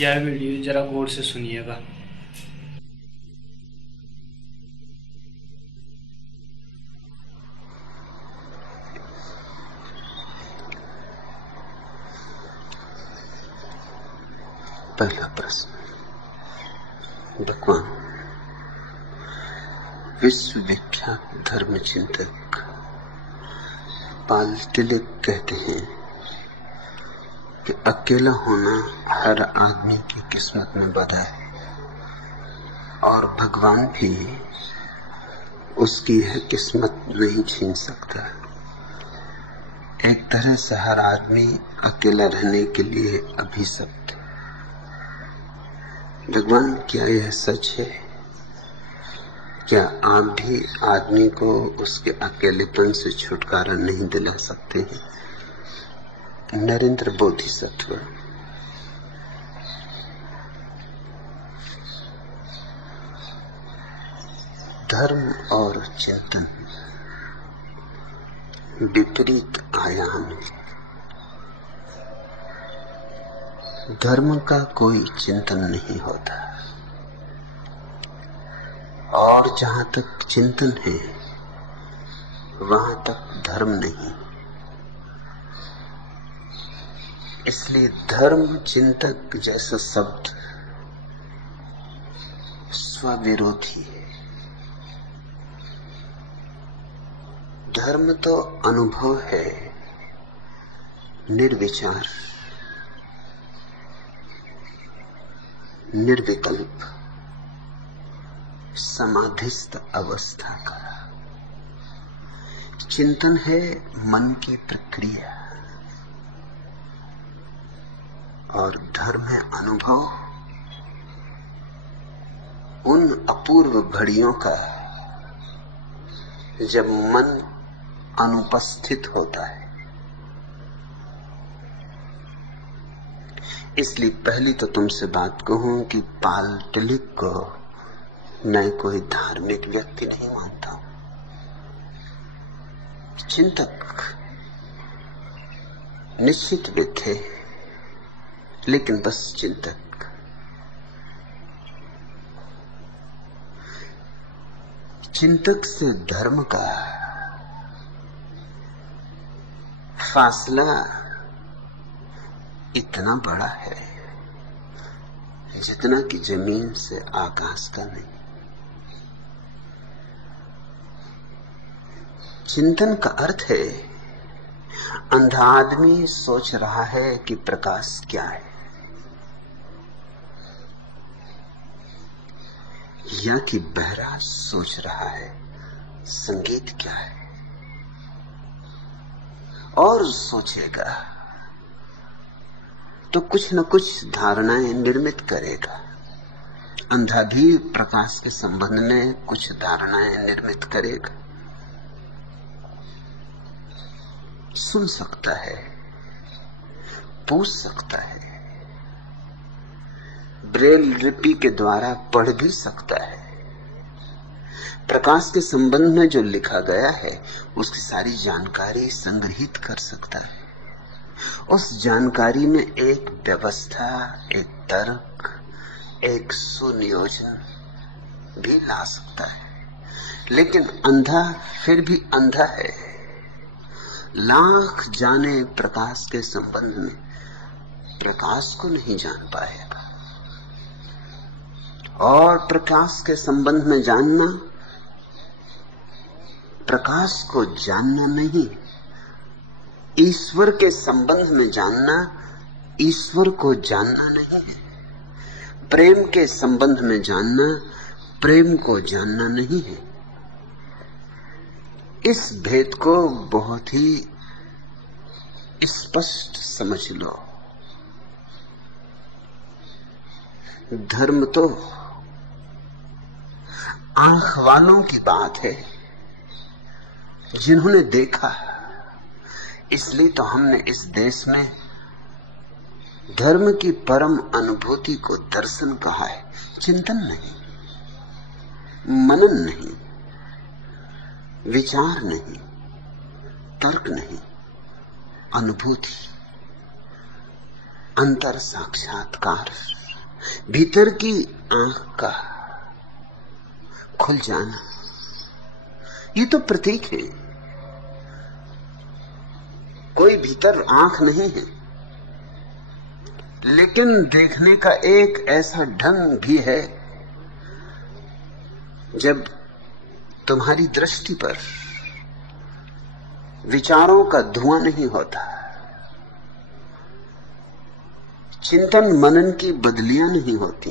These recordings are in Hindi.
यह वीडियो जरा गौर से सुनिएगा। पहला प्रश्न। भगवान, विश्वविख्यात धर्म चिंतक पाल टिलिक कहते हैं कि अकेला होना हर आदमी की किस्मत में बंधा है और भगवान भी उसकी यह किस्मत नहीं छीन सकता। एक तरह से हर आदमी अकेला रहने के लिए अभिशप्त है। भगवान, क्या यह सच है? क्या आप भी आदमी को उसके अकेलेपन से छुटकारा नहीं दिला सकते हैं? नरेंद्र बोधिसत्व। धर्म और चिंतन विपरीत आयाम है। धर्म का कोई चिंतन नहीं होता और जहां तक चिंतन है वहां तक धर्म नहीं। इसलिए धर्म चिंतक जैसा शब्द स्वविरोधी है। धर्म तो अनुभव है, निर्विचार, निर्विकल्प, समाधिस्थ अवस्था का। चिंतन है मन की प्रक्रिया और धर्म है अनुभव उन अपूर्व घड़ियों का जब मन अनुपस्थित होता है। इसलिए पहली तो तुमसे बात कहूं कि पाल टिलिक को मैं कोई धार्मिक व्यक्ति नहीं मानता हूं। चिंतक निश्चित भी थे, लेकिन बस चिंतक। चिंतक से धर्म का फासला इतना बड़ा है जितना कि जमीन से आकाश का नहीं। चिंतन का अर्थ है अंधा आदमी सोच रहा है कि प्रकाश क्या है, या कि बहरा सोच रहा है संगीत क्या है, और सोचेगा तो कुछ न कुछ धारणाएं निर्मित करेगा। अंधा भी प्रकाश के संबंध में कुछ धारणाएं निर्मित करेगा। सुन सकता है, पूछ सकता है, ब्रेल लिपि के द्वारा पढ़ भी सकता है। प्रकाश के संबंध में जो लिखा गया है उसकी सारी जानकारी संग्रहित कर सकता है। उस जानकारी में एक व्यवस्था, एक तर्क, एक सुनियोजन भी ला सकता है। लेकिन अंधा फिर भी अंधा है। लाख जाने प्रकाश के संबंध में प्रकाश को नहीं जान पाएगा। और प्रकाश के संबंध में जानना प्रकाश को जानना नहीं, ईश्वर के संबंध में जानना ईश्वर को जानना नहीं है। प्रेम के संबंध में जानना प्रेम को जानना नहीं है। इस भेद को बहुत ही स्पष्ट समझ लो। धर्म तो आंख वालों की बात है, जिन्होंने देखा। इसलिए तो हमने इस देश में धर्म की परम अनुभूति को दर्शन कहा है। चिंतन नहीं, मनन नहीं, विचार नहीं, तर्क नहीं, अनुभूति, अंतर साक्षात्कार। भीतर की आंख का खुल जाना, ये तो प्रतीक है। कोई भीतर आंख नहीं है, लेकिन देखने का एक ऐसा ढंग भी है जब तुम्हारी दृष्टि पर विचारों का धुआं नहीं होता, चिंतन मनन की बदलियां नहीं होती।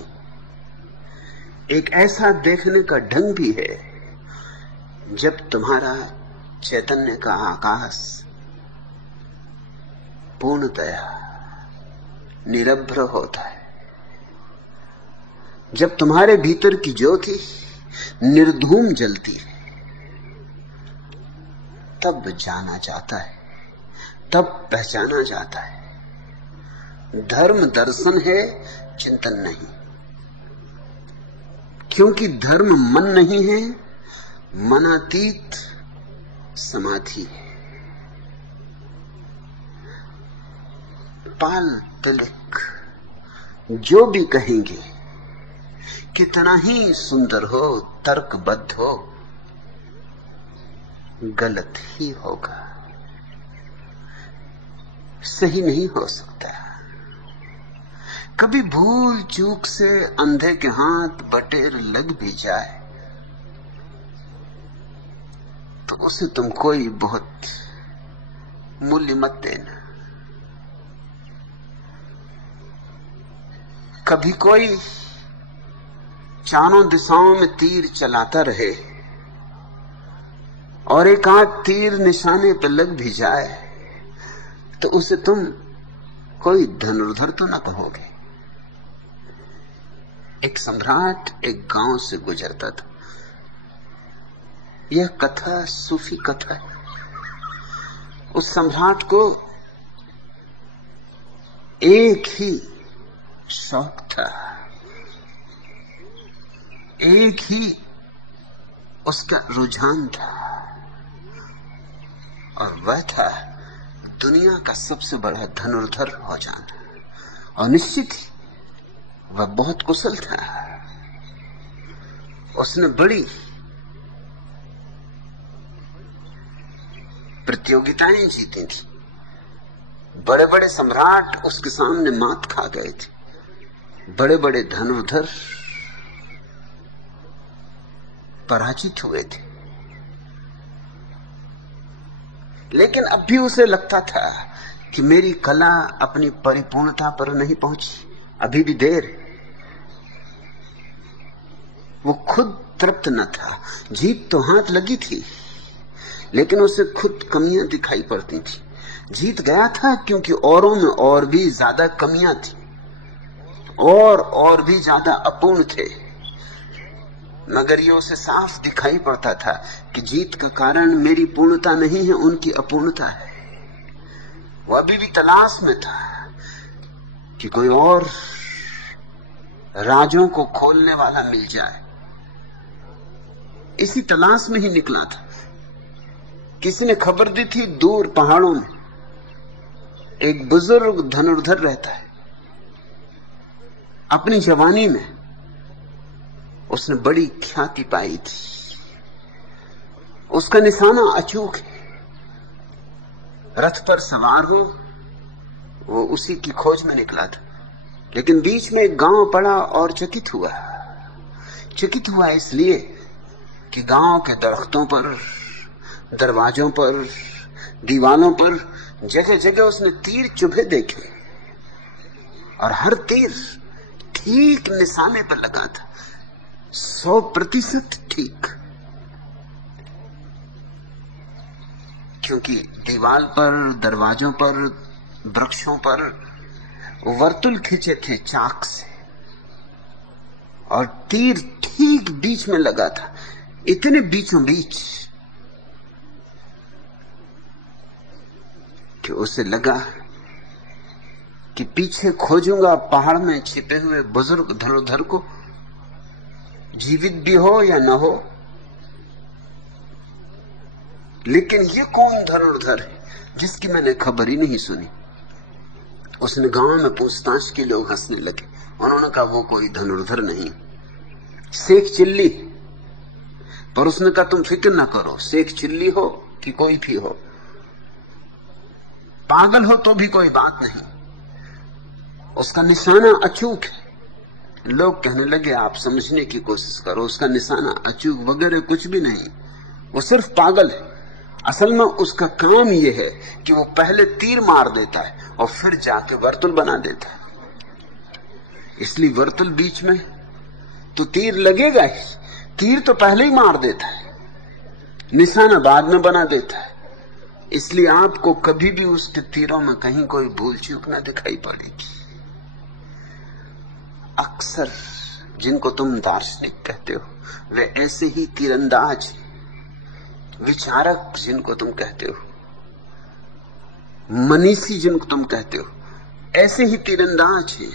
एक ऐसा देखने का ढंग भी है जब तुम्हारा चैतन्य का आकाश पूर्णतया निरभ्र होता है, जब तुम्हारे भीतर की ज्योति निर्धूम जलती है, तब जाना जाता है, तब पहचाना जाता है। धर्म दर्शन है, चिंतन नहीं, क्योंकि धर्म मन नहीं है, मनातीत समाधि है। पाल तिलक जो भी कहेंगे, कितना ही सुंदर हो, तर्कबद्ध हो, गलत ही होगा, सही नहीं हो सकता। कभी भूल चूक से अंधे के हाथ बटेर लग भी जाए तो उसे तुम कोई बहुत मूल्य मत देना। कभी कोई चारों दिशाओं में तीर चलाता रहे और एक आध तीर निशाने पर लग भी जाए तो उसे तुम कोई धनुर्धर तो ना कहोगे। एक सम्राट एक गांव से गुजरता था। यह कथा सूफी कथा है। उस सम्राट को एक ही शौक था, एक ही उसका रुझान था, और वह था दुनिया का सबसे बड़ा धनुर्धर हो जाना। और निश्चित ही वह बहुत कुशल था। उसने बड़ी प्रतियोगिताएं जीती थी, बड़े बड़े सम्राट उसके सामने मात खा गए थे, बड़े बड़े धनुर्धर पराजित हुए थे। लेकिन अब भी उसे लगता था कि मेरी कला अपनी परिपूर्णता पर नहीं पहुंची, अभी भी देर है। वो खुद तृप्त न था। जीत तो हाथ लगी थी, लेकिन उसे खुद कमियां दिखाई पड़ती थी। जीत गया था क्योंकि औरों में और भी ज्यादा कमियां थी, और भी ज्यादा अपूर्ण थे, मगर ये उसे साफ दिखाई पड़ता था कि जीत का कारण मेरी पूर्णता नहीं है, उनकी अपूर्णता है। वो अभी भी तलाश में था कि कोई और राजों को खोलने वाला मिल जाए। इसी तलाश में ही निकला था। किसी ने खबर दी थी, दूर पहाड़ों में एक बुजुर्ग धनुर्धर रहता है। अपनी जवानी में उसने बड़ी ख्याति पाई थी। उसका निशाना अचूक है। रथ पर सवार हो, वो उसी की खोज में निकला था। लेकिन बीच में एक गांव पड़ा और चकित हुआ। चकित हुआ इसलिए कि गांव के दरख्तों पर, दरवाजों पर, दीवालों पर जगह जगह उसने तीर चुभे देखे, और हर तीर ठीक निशाने पर लगा था, 100% ठीक। क्योंकि दीवार पर, दरवाजों पर, वृक्षों पर वर्तुल खींचे थे चाक से, और तीर ठीक बीच में लगा था, इतने बीचों बीच कि उसे लगा कि पीछे खोजूंगा पहाड़ में छिपे हुए बुजुर्ग धनुर्धर को, जीवित भी हो या न हो। लेकिन ये कौन धनुर्धर है जिसकी मैंने खबर ही नहीं सुनी। उसने गांव में पूछताछ की, लोग हंसने लगे। उन्होंने कहा वो कोई धनुर्धर नहीं, शेख चिल्ली। पर उसने कहा तुम फिक्र ना करो, शेख चिल्ली हो कि कोई भी हो, पागल हो तो भी कोई बात नहीं, उसका निशाना अचूक है। लोग कहने लगे आप समझने की कोशिश करो, उसका निशाना अचूक वगैरह कुछ भी नहीं, वो सिर्फ पागल है। असल में उसका काम यह है कि वो पहले तीर मार देता है और फिर जाके वर्तुल बना देता है। इसलिए वर्तुल बीच में तो तीर लगेगा ही, तीर तो पहले ही मार देता है, निशाना बाद में बना देता है। इसलिए आपको कभी भी उसके तीरों में कहीं कोई भूल चूक ना दिखाई पड़ेगी। अक्सर जिनको तुम दार्शनिक कहते हो वे ऐसे ही तीरंदाज हैं, विचारक जिनको तुम कहते हो, मनीषी जिनको तुम कहते हो, ऐसे ही तीरंदाज हैं।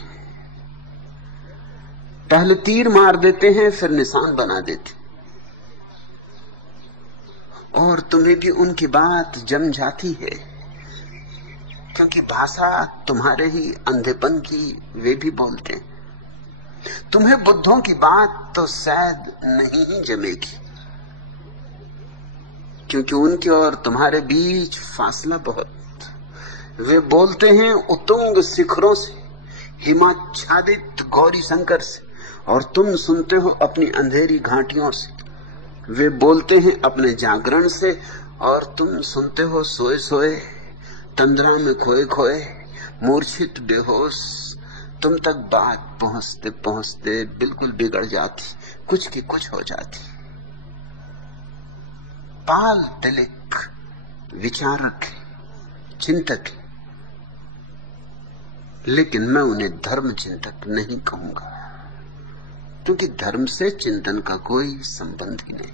पहले तीर मार देते हैं फिर निशान बना देते, और तुम्हें भी उनकी बात जम जाती है क्योंकि भाषा तुम्हारे ही अंधेपन की वे भी बोलते हैं। तुम्हें बुद्धों की बात तो शायद नहीं ही जमेगी क्योंकि उनके और तुम्हारे बीच फासला बहुत। वे बोलते हैं उत्तुंग शिखरों से, हिमाच्छादित गौरी शंकर से, और तुम सुनते हो अपनी अंधेरी घाटियों से। वे बोलते हैं अपने जागरण से और तुम सुनते हो सोए सोए, तंद्रा में खोए खोए, मूर्छित बेहोश। तुम तक बात पहुंचते पहुंचते बिल्कुल बिगड़ जाती, कुछ की कुछ हो जाती। पाल तिलक विचारक है, चिंतक है, लेकिन मैं उन्हें धर्म चिंतक नहीं कहूंगा क्योंकि धर्म से चिंतन का कोई संबंध ही नहीं।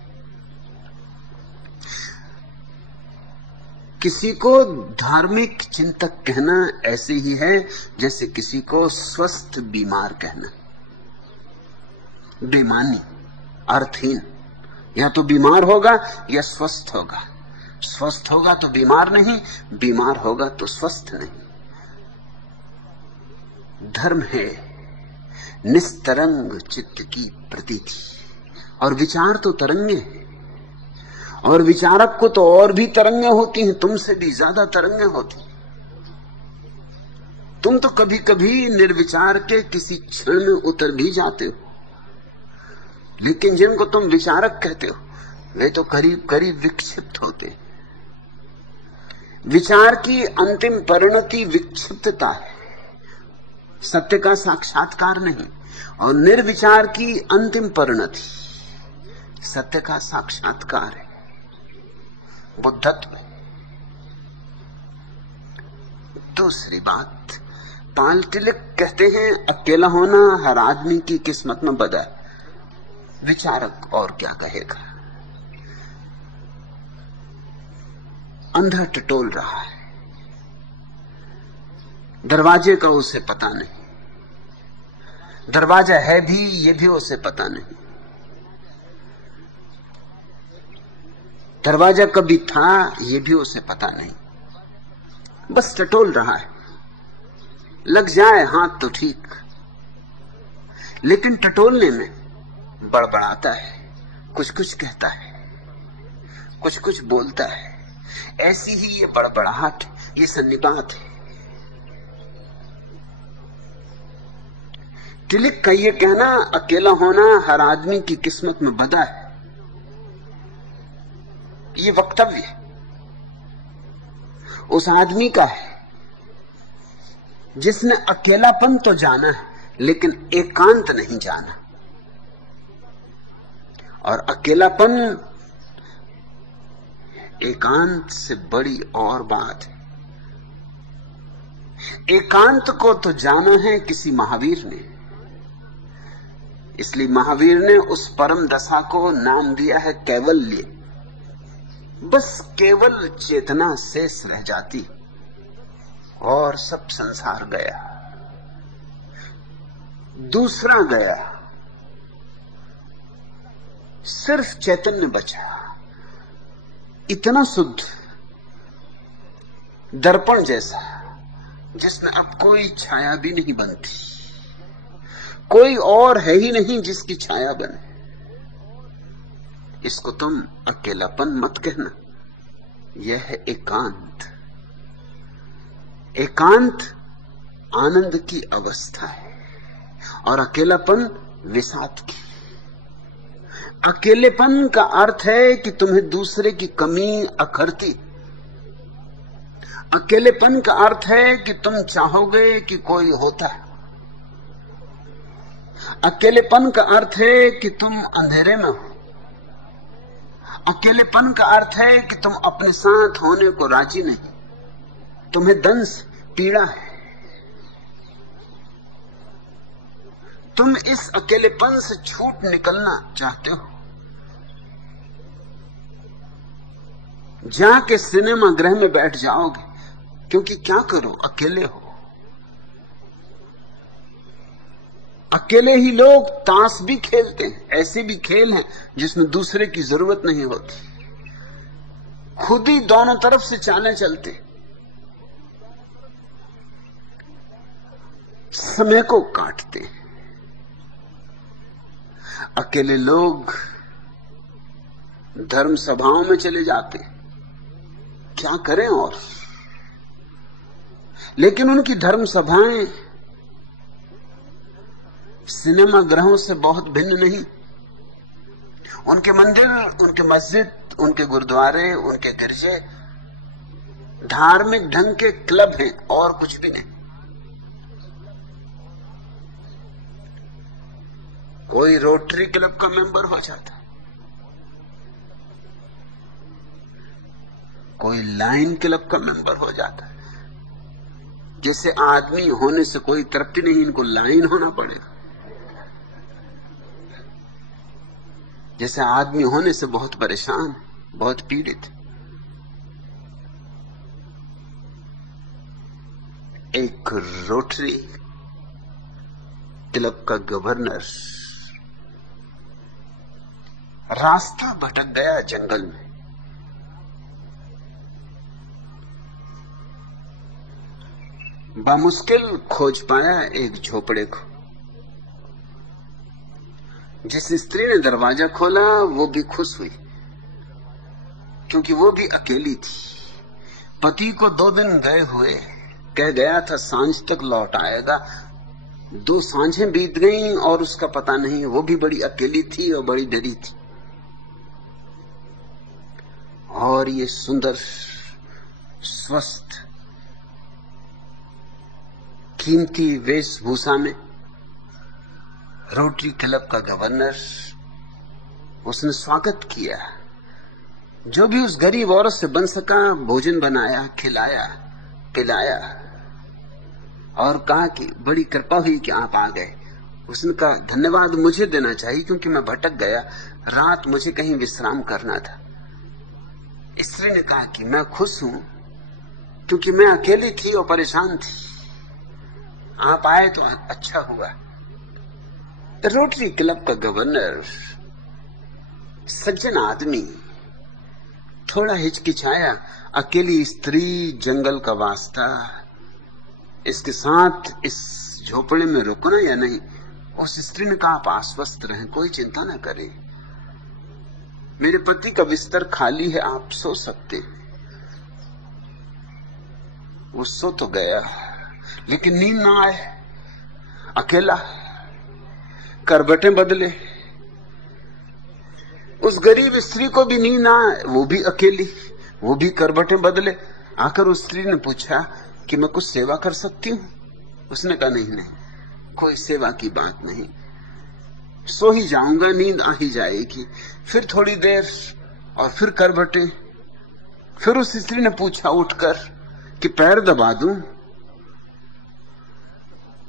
किसी को धार्मिक चिंतक कहना ऐसे ही है जैसे किसी को स्वस्थ बीमार कहना। बेमानी, अर्थहीन, या तो बीमार होगा या स्वस्थ होगा। स्वस्थ होगा तो बीमार नहीं, बीमार होगा तो स्वस्थ नहीं। धर्म है निस्तरंग चित्त की प्रतीति, और विचार तो तरंगे हैं, और विचारक को तो और भी तरंगे होती हैं, तुमसे भी ज्यादा तरंगे होती। तुम तो कभी कभी निर्विचार के किसी क्षण में उतर भी जाते हो, लेकिन जिनको तुम विचारक कहते हो वे तो करीब करीब विक्षिप्त होते। विचार की अंतिम परिणति विक्षिप्तता है, सत्य का साक्षात्कार नहीं। और निर्विचार की अंतिम परिणति सत्य का साक्षात्कार है, बुद्धत्व है। दूसरी बात, पाल तिलक कहते हैं अकेला होना हर आदमी की किस्मत में बदा है। विचारक और क्या कहेगा? अंधा टटोल रहा है, दरवाजे का उसे पता नहीं, दरवाजा है भी ये भी उसे पता नहीं, दरवाजा कभी था ये भी उसे पता नहीं, बस टटोल रहा है। लग जाए हाथ तो ठीक, लेकिन टटोलने में बड़बड़ाता है, कुछ कुछ कहता है, कुछ कुछ बोलता है। ऐसी ही ये बड़बड़ाहट, ये सन्निपात है। तिलक का ये कहना अकेला होना हर आदमी की किस्मत में बदा है, ये वक्तव्य उस आदमी का है जिसने अकेलापन तो जाना है लेकिन एकांत नहीं जाना। और अकेलापन एकांत से बड़ी और बात है। एकांत को तो जाना है किसी महावीर ने, इसलिए महावीर ने उस परम दशा को नाम दिया है कैवल्य। बस केवल चेतना शेष रह जाती और सब संसार गया, दूसरा गया, सिर्फ चैतन्य बचा। इतना शुद्ध, दर्पण जैसा, जिसमें अब कोई छाया भी नहीं बनती। कोई और है ही नहीं जिसकी छाया बने। इसको तुम अकेलापन मत कहना, यह है एकांत। एकांत आनंद की अवस्था है और अकेलापन विषाद की। अकेलेपन का अर्थ है कि तुम्हें दूसरे की कमी अखरती। अकेलेपन का अर्थ है कि तुम चाहोगे कि कोई होता है। अकेलेपन का अर्थ है कि तुम अंधेरे में हो। अकेलेपन का अर्थ है कि तुम अपने साथ होने को राजी नहीं, तुम्हें दंश पीड़ा है। तुम इस अकेलेपन से छूट निकलना चाहते हो। जाके सिनेमा गृह में बैठ जाओगे, क्योंकि क्या करो, अकेले हो। अकेले ही लोग ताश भी खेलते हैं। ऐसे भी खेल हैं जिसमें दूसरे की जरूरत नहीं होती, खुद ही दोनों तरफ से चालें चलते, समय को काटते। अकेले लोग धर्म सभाओं में चले जाते, क्या करें और। लेकिन उनकी धर्म सभाएं सिनेमा गृहों से बहुत भिन्न नहीं। उनके मंदिर, उनके मस्जिद, उनके गुरुद्वारे, उनके गिरजे धार्मिक ढंग के क्लब हैं और कुछ भी नहीं। कोई रोटरी क्लब का मेंबर हो जाता है, कोई लाइन क्लब का मेंबर हो जाता है। जैसे आदमी होने से कोई तृप्ति नहीं, इनको लाइन होना पड़ेगा। जैसे आदमी होने से बहुत परेशान, बहुत पीड़ित। एक रोटरी क्लब का गवर्नर रास्ता भटक गया जंगल में। बामुश्किल खोज पाया एक झोपड़े को। जिस स्त्री ने दरवाजा खोला वो भी खुश हुई, क्योंकि वो भी अकेली थी। पति को 2 दिन गए हुए कह गया था सांझ तक लौट आएगा। 2 सांझें बीत गईं और उसका पता नहीं। वो भी बड़ी अकेली थी और बड़ी डरी थी। और ये सुंदर, स्वस्थ, कीमती वेशभूषा में रोटरी क्लब का गवर्नर, उसने स्वागत किया। जो भी उस गरीब औरत से बन सका भोजन बनाया, खिलाया, पिलाया और कहा कि बड़ी कृपा हुई कि आप आ गए। उसने कहा धन्यवाद मुझे देना चाहिए, क्योंकि मैं भटक गया, रात मुझे कहीं विश्राम करना था। स्त्री ने कहा कि मैं खुश हूं, क्योंकि मैं अकेली थी और परेशान थी। आप आए तो अच्छा हुआ। रोटरी क्लब का गवर्नर, सज्जन आदमी, थोड़ा हिचकिचाया। अकेली स्त्री, जंगल का वास्ता, इसके साथ इस झोपड़े में रुकना या नहीं। उस स्त्री ने कहा आप आश्वस्त रहें, कोई चिंता न करें, मेरे पति का बिस्तर खाली है, आप सो सकते हैं। वो सो तो गया, लेकिन नींद ना आए। अकेला, करवटें बदले। उस गरीब स्त्री को भी नींद ना आए, वो भी अकेली, वो भी करवटें बदले। आकर उस स्त्री ने पूछा कि मैं कुछ सेवा कर सकती हूं। उसने कहा नहीं नहीं, कोई सेवा की बात नहीं, सो ही जाऊंगा, नींद आ ही जाएगी। फिर थोड़ी देर और फिर करवटें। फिर उस स्त्री ने पूछा उठकर कि पैर दबा दूं,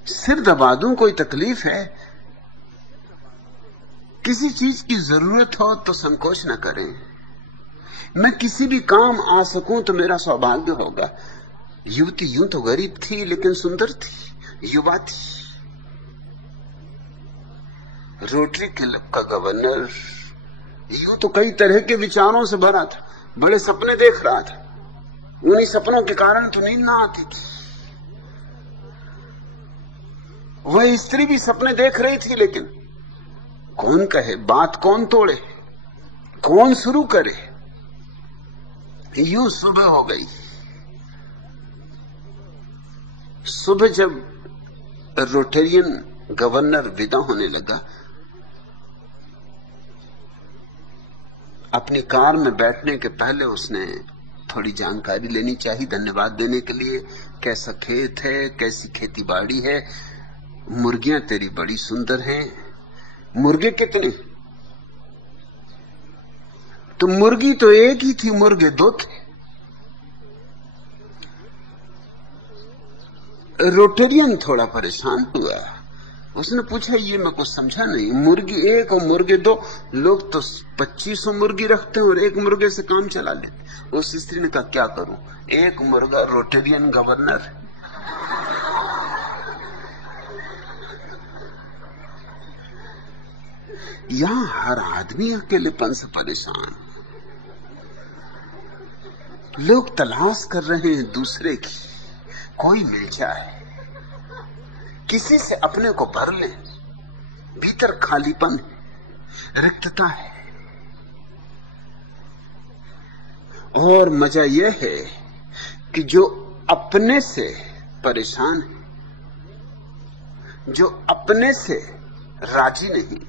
सिर दबा दूं, कोई तकलीफ है? किसी चीज की जरूरत हो तो संकोच न करें। मैं किसी भी काम आ सकूं तो मेरा सौभाग्य होगा। युवती यूं तो गरीब थी, लेकिन सुंदर थी, युवा थी। रोटरी क्लब का गवर्नर यूं तो कई तरह के विचारों से भरा था, बड़े सपने देख रहा था। उन्हीं सपनों के कारण तो नींद ना आती थी। वह स्त्री भी सपने देख रही थी, लेकिन कौन कहे, बात कौन तोड़े, कौन शुरू करे। यूं सुबह हो गई। सुबह जब रोटेरियन गवर्नर विदा होने लगा, अपनी कार में बैठने के पहले उसने थोड़ी जानकारी लेनी चाहिए, धन्यवाद देने के लिए। कैसा खेत है, कैसी खेती बाड़ी है, मुर्गियां तेरी बड़ी सुंदर हैं। मुर्गे कितने? तो मुर्गी तो एक ही थी, मुर्गे दो थे। रोटेरियन थोड़ा परेशान हुआ। उसने पूछा, ये मैं कुछ समझा नहीं, मुर्गी एक और मुर्गे दो, लोग तो 2500 मुर्गी रखते हैं और एक मुर्गे से काम चला लेते। उस स्त्री ने कहा, क्या करूं, एक मुर्गा रोटेरियन गवर्नर। यहां हर आदमी अकेलेपन से परेशान। लोग तलाश कर रहे हैं दूसरे की, कोई मिल जाए, किसी से अपने को भर ले। भीतर खालीपन, रिक्तता है। और मजा यह है कि जो अपने से परेशान है, जो अपने से राजी नहीं,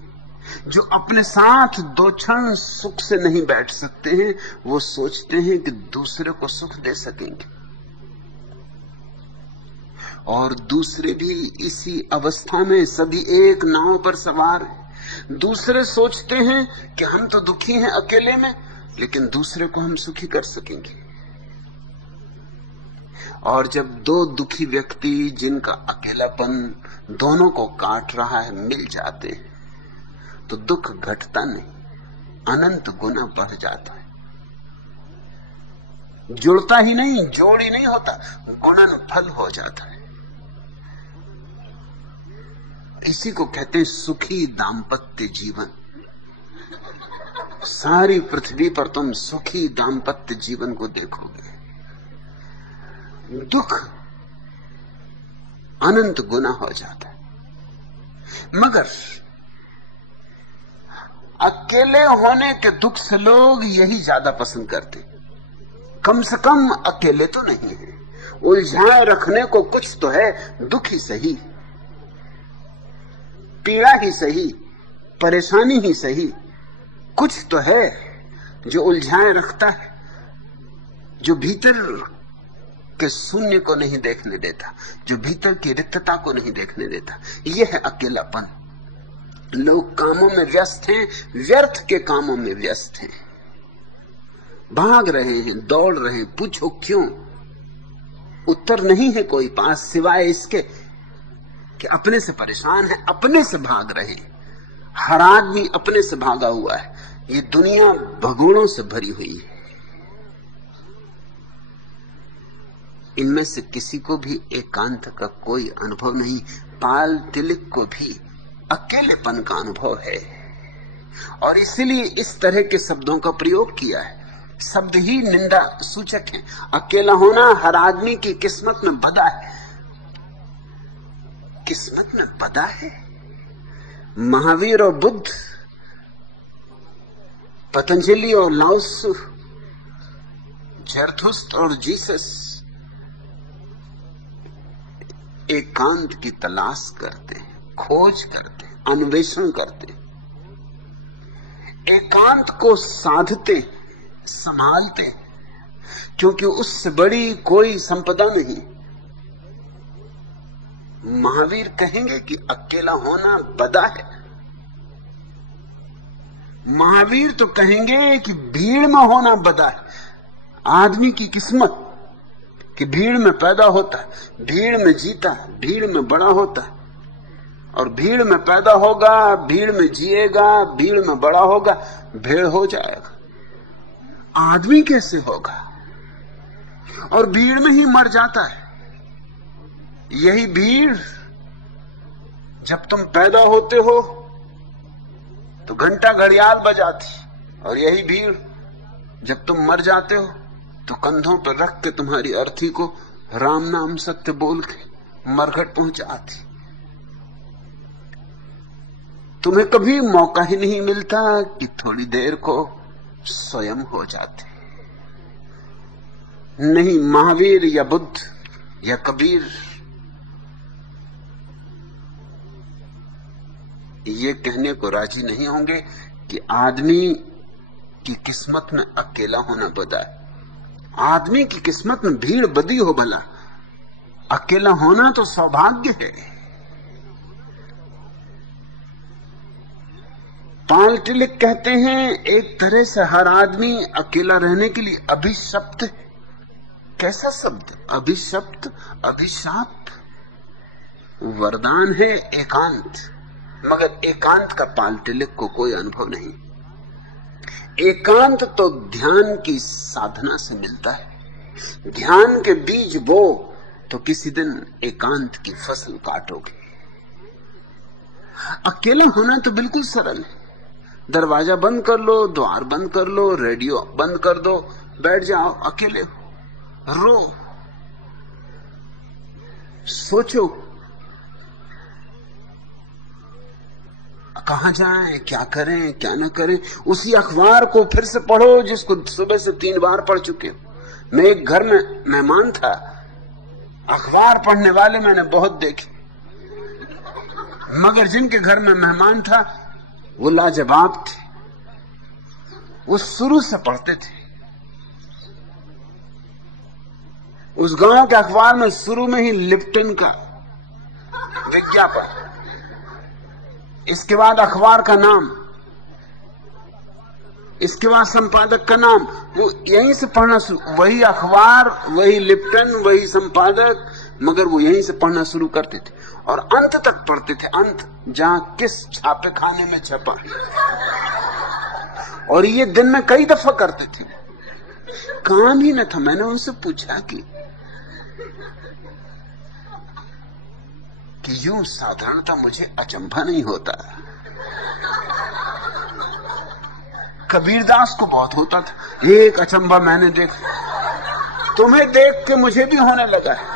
जो अपने साथ दो क्षण सुख से नहीं बैठ सकते हैं, वो सोचते हैं कि दूसरे को सुख दे सकेंगे। और दूसरे भी इसी अवस्था में, सभी एक नाव पर सवार हैं। दूसरे सोचते हैं कि हम तो दुखी हैं अकेले में, लेकिन दूसरे को हम सुखी कर सकेंगे। और जब दो दुखी व्यक्ति जिनका अकेलापन दोनों को काट रहा है मिल जाते हैं, तो दुख घटता नहीं, अनंत गुना बढ़ जाता है। जुड़ता ही नहीं, जोड़ ही नहीं होता, गुणन फल हो जाता है। इसी को कहते हैं सुखी दाम्पत्य जीवन। सारी पृथ्वी पर तुम सुखी दाम्पत्य जीवन को देखोगे। दुख अनंत गुना हो जाता है। मगर अकेले होने के दुख से लोग यही ज्यादा पसंद करते, कम से कम अकेले तो नहीं है। उलझाए रखने को कुछ तो है, दुख ही सही, पीड़ा ही सही, परेशानी ही सही, कुछ तो है जो उलझाए रखता है, जो भीतर के शून्य को नहीं देखने देता, जो भीतर की रिक्तता को नहीं देखने देता। यह है अकेलापन। लोग कामों में व्यस्त हैं, व्यर्थ के कामों में व्यस्त हैं, भाग रहे हैं, दौड़ रहे हैं। पूछो क्यों? उत्तर नहीं है कोई पास, सिवाय इसके कि अपने से परेशान है, अपने से भाग रहे। हर आदमी अपने से भागा हुआ है। ये दुनिया भगोड़ों से भरी हुई है। इनमें से किसी को भी एकांत का कोई अनुभव नहीं। पाल तिलक को भी अकेलेपन का अनुभव है, और इसीलिए इस तरह के शब्दों का प्रयोग किया है। शब्द ही निंदा सूचक है। अकेला होना हर आदमी की किस्मत में बदा है, किस्मत में बदा है। महावीर और बुद्ध, पतंजलि और लाओत्सु, जरथुस्त्र और जीसस एकांत की तलाश करते हैं, खोज करते हैं, अन्वेषण करते हैं, एकांत को साधते, संभालते, क्योंकि उससे बड़ी कोई संपदा नहीं। महावीर कहेंगे कि अकेला होना बदा है। महावीर तो कहेंगे कि भीड़ में होना बदा है। आदमी की किस्मत कि भीड़ में पैदा होता है, भीड़ में जीता, भीड़ में बड़ा होता है, और भीड़ में पैदा होगा, भीड़ में जिएगा, भीड़ में बड़ा होगा, भेड़ हो जाएगा। आदमी कैसे होगा? और भीड़ में ही मर जाता है। यही भीड़ जब तुम पैदा होते हो तो घंटा घड़ियाल बजाती, और यही भीड़ जब तुम मर जाते हो तो कंधों पर रख के तुम्हारी अर्थी को राम नाम सत्य बोल के मरघट पहुंचाती। तुम्हें कभी मौका ही नहीं मिलता कि थोड़ी देर को स्वयं हो जाते। नहीं, महावीर या बुद्ध या कबीर ये कहने को राजी नहीं होंगे कि आदमी की किस्मत में अकेला होना बदा है। आदमी की किस्मत में भीड़ बदी हो भला, अकेला होना तो सौभाग्य है। पाल टिलिक कहते हैं एक तरह से हर आदमी अकेला रहने के लिए अभिशप्त है। कैसा शब्द? अभिशप्त, अभिशाप। वरदान है एकांत, मगर एकांत का पाल टिलिक को कोई अनुभव नहीं। एकांत तो ध्यान की साधना से मिलता है। ध्यान के बीज बो तो किसी दिन एकांत की फसल काटोगे। अकेला होना तो बिल्कुल सरल है। दरवाजा बंद कर लो, द्वार बंद कर लो, रेडियो बंद कर दो, बैठ जाओ, अकेले हो, रो, सोचो कहां जाएं, क्या करें, क्या ना करें। उसी अखबार को फिर से पढ़ो जिसको सुबह से 3 बार पढ़ चुके हो। मैं एक घर में मेहमान था, अखबार पढ़ने वाले मैंने बहुत देखे, मगर जिनके घर में मेहमान था वो लाजवाब थे। वो शुरू से पढ़ते थे। उस गांव के अखबार में शुरू में ही लिप्टन का विज्ञापन, इसके बाद अखबार का नाम, इसके बाद संपादक का नाम। वो यहीं से पढ़ना शुरू, वही अखबार, वही लिप्टन, वही संपादक, मगर वो यहीं से पढ़ना शुरू करते थे और अंत तक पढ़ते थे। अंत जहां किस छापे खाने में छपा। और ये दिन में कई दफा करते थे, काम ही न था। मैंने उनसे पूछा कि यूं साधारणता मुझे अचंभा नहीं होता। कबीरदास को बहुत होता था। एक अचंभा मैंने देखा, तुम्हें देख के मुझे भी होने लगा है।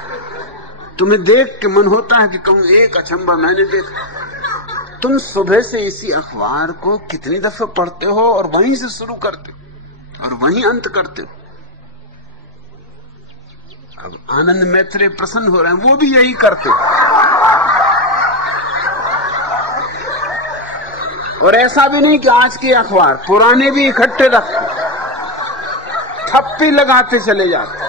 तुम्हें देख के मन होता है कि कहूं एक अचंभा मैंने देखा। तुम सुबह से इसी अखबार को कितनी दफे पढ़ते हो और वहीं से शुरू करते हो और वहीं अंत करते हो। अब आनंद मैत्रेय प्रसन्न हो रहे हैं, वो भी यही करते और ऐसा भी नहीं कि आज के अखबार, पुराने भी इकट्ठे रखते, थप्पी लगाते चले जाते।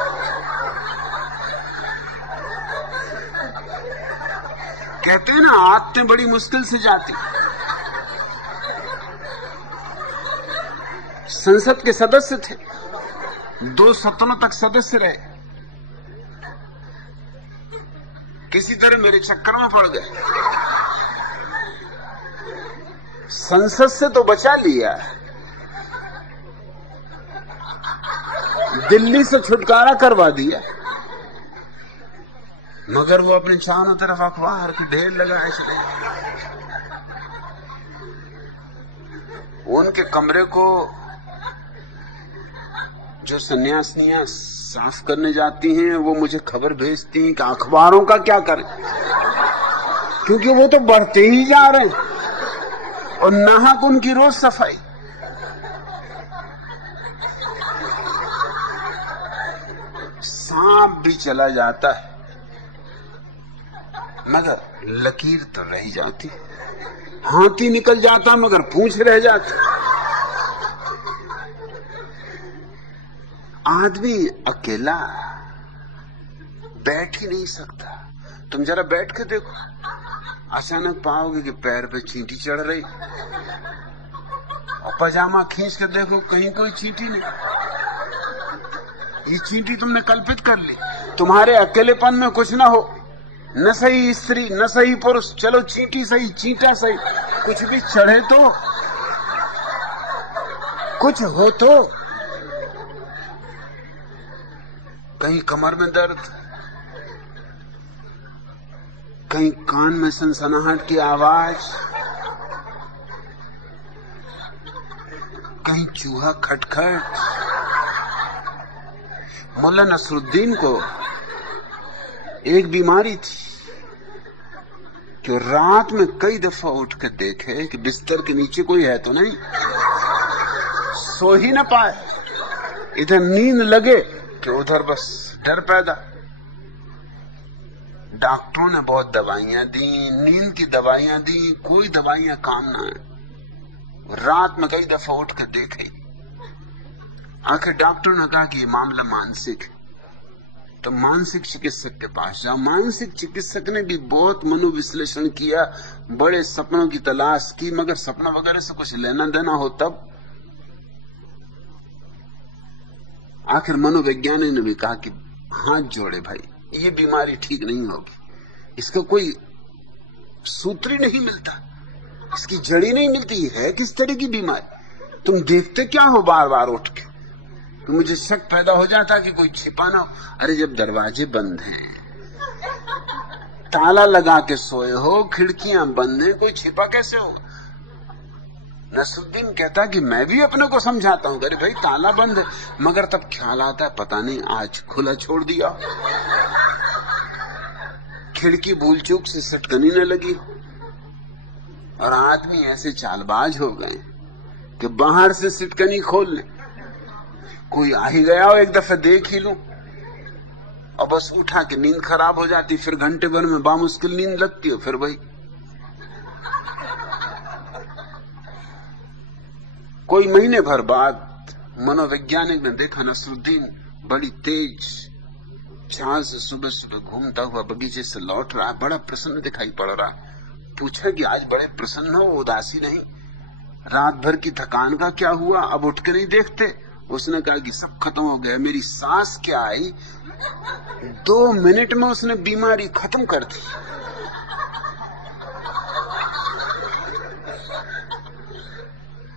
कहते हैं ना आदतें बड़ी मुश्किल से जाती। संसद के सदस्य थे, 2 सदनों तक सदस्य रहे, किसी तरह मेरे चक्कर में पड़ गए। संसद से तो बचा लिया, दिल्ली से छुटकारा करवा दिया, मगर वो अपने चारों तरफ अखबार के ढेर लगाए चले। उनके कमरे को जो सन्यासिनियां साफ करने जाती हैं वो मुझे खबर भेजती हैं कि अखबारों का क्या करें, क्योंकि वो तो बढ़ते ही जा रहे हैं और नाहक उनकी रोज सफाई। सांप भी चला जाता है मगर लकीर तो रह जाती, हाथी निकल जाता मगर पूंछ रह जाती। आदमी अकेला बैठ ही नहीं सकता। तुम जरा बैठ के देखो, अचानक पाओगे कि पैर पे चींटी चढ़ रही, और पजामा खींच के देखो कहीं कोई चींटी नहीं। ये चींटी तुमने कल्पित कर ली। तुम्हारे अकेलेपन में कुछ ना हो, न सही स्त्री न सही पुरुष, चलो चींटी सही, चींटा सही, कुछ भी चढ़े तो, कुछ हो तो। कहीं कमर में दर्द, कहीं कान में सनसनाहट की आवाज, कहीं चूहा खटखट। मुल्ला नसरुद्दीन को एक बीमारी थी कि रात में कई दफा उठ कर देखे कि बिस्तर के नीचे कोई है तो नहीं, सो ही ना पाए। इधर नींद लगे कि उधर बस डर पैदा। डॉक्टरों ने बहुत दवाइयां दी, नींद की दवाइयां दी, कोई दवाइयां काम ना आए। रात में कई दफा उठ कर देखे। आखिर डॉक्टर ने कहा कि ये मामला मानसिक है, तो मानसिक चिकित्सक के पास जाओ। मानसिक चिकित्सक ने भी बहुत मनोविश्लेषण किया, बड़े सपनों की तलाश की, मगर सपना वगैरह से कुछ लेना देना हो तब। आखिर मनोवैज्ञानिक ने भी कहा कि हाथ जोड़े भाई, ये बीमारी ठीक नहीं होगी, इसका कोई सूत्र ही नहीं मिलता, इसकी जड़ी नहीं मिलती है। किस तरह की बीमारी? तुम देखते क्या हो बार बार उठ के? तो मुझे शक पैदा हो जाता कि कोई छिपा ना हो। अरे जब दरवाजे बंद हैं, ताला लगा के सोए हो, खिड़कियां बंद हैं, कोई छिपा कैसे होगा? नसरुद्दीन कहता कि मैं भी अपने को समझाता हूं, अरे भाई ताला बंद है, मगर तब ख्याल आता है पता नहीं आज खुला छोड़ दिया, खिड़की भूल चूक से सटकनी न लगी। और आदमी ऐसे चालबाज हो गए कि बाहर से सिटकनी खोल ले, कोई आ ही गया हो एक दफा देख ही लूं, और बस उठा के नींद खराब हो जाती, फिर घंटे भर में बामुश्किल नींद लगती हो, फिर वही। कोई महीने भर बाद मनोवैज्ञानिक ने देखा नसरुद्दीन बड़ी तेज चाल से सुबह सुबह घूमता हुआ बगीचे से लौट रहा, बड़ा प्रसन्न दिखाई पड़ रहा। पूछा कि आज बड़े प्रसन्न हो, उदासी नहीं, रात भर की थकान का क्या हुआ, अब उठ के नहीं देखते? उसने कहा कि सब खत्म हो गया, मेरी सांस क्या आई, 2 मिनट में उसने बीमारी खत्म कर दी।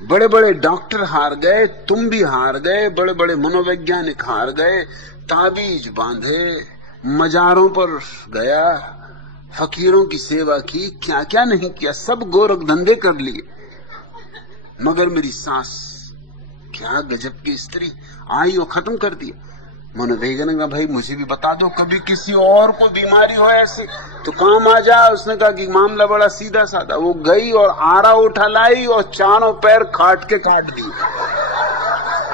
बड़े बड़े डॉक्टर हार गए, तुम भी हार गए, बड़े बड़े मनोवैज्ञानिक हार गए, ताबीज बांधे, मजारों पर गया, फकीरों की सेवा की, क्या क्या नहीं किया, सब गोरख धंधे कर लिए, मगर मेरी सास क्या गजब की स्त्री आई और खत्म कर दिया। मनोवैज्ञानिक ने भाई मुझे भी बता दो, कभी किसी और को बीमारी हो ऐसे तो काम आ जाए। उसने कहा कि मामला बड़ा सीधा साधा। वो गई और आरा उठा लाई और चारों पैर खाट के काट दिए।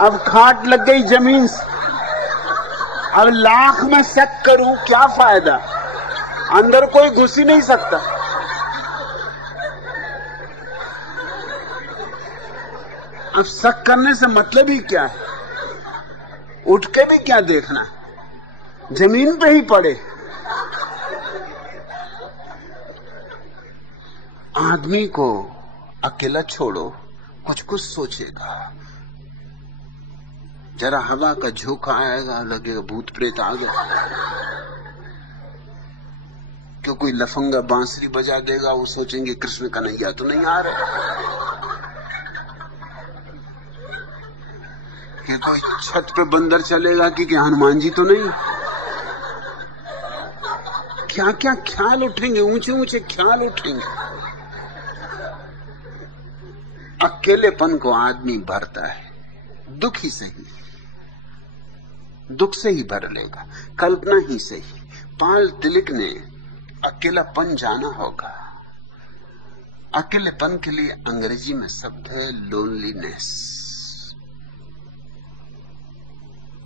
अब खाट लग गई जमीन से। अब लाख में शक करूं क्या फायदा, अंदर कोई घुस ही नहीं सकता। अब शक करने से मतलब ही क्या है? उठ के भी क्या देखना, जमीन पे ही पड़े। आदमी को अकेला छोड़ो, कुछ कुछ सोचेगा। जरा हवा का झोंका आएगा, लगेगा भूत प्रेत आ गया। क्यों कोई लफंगा बांसुरी बजा देगा, वो सोचेंगे कृष्ण कन्हैया तो नहीं आ रहे। कि कोई छत पे बंदर चलेगा कि हनुमान जी तो नहीं। क्या क्या ख्याल उठेंगे, ऊंचे ऊंचे ख्याल उठेंगे। अकेलेपन को आदमी भरता है, दुख ही सही, दुख से ही भर लेगा, कल्पना ही सही। पाल तिलक ने अकेलापन जाना होगा। अकेलेपन के लिए अंग्रेजी में शब्द है लोनलीनेस,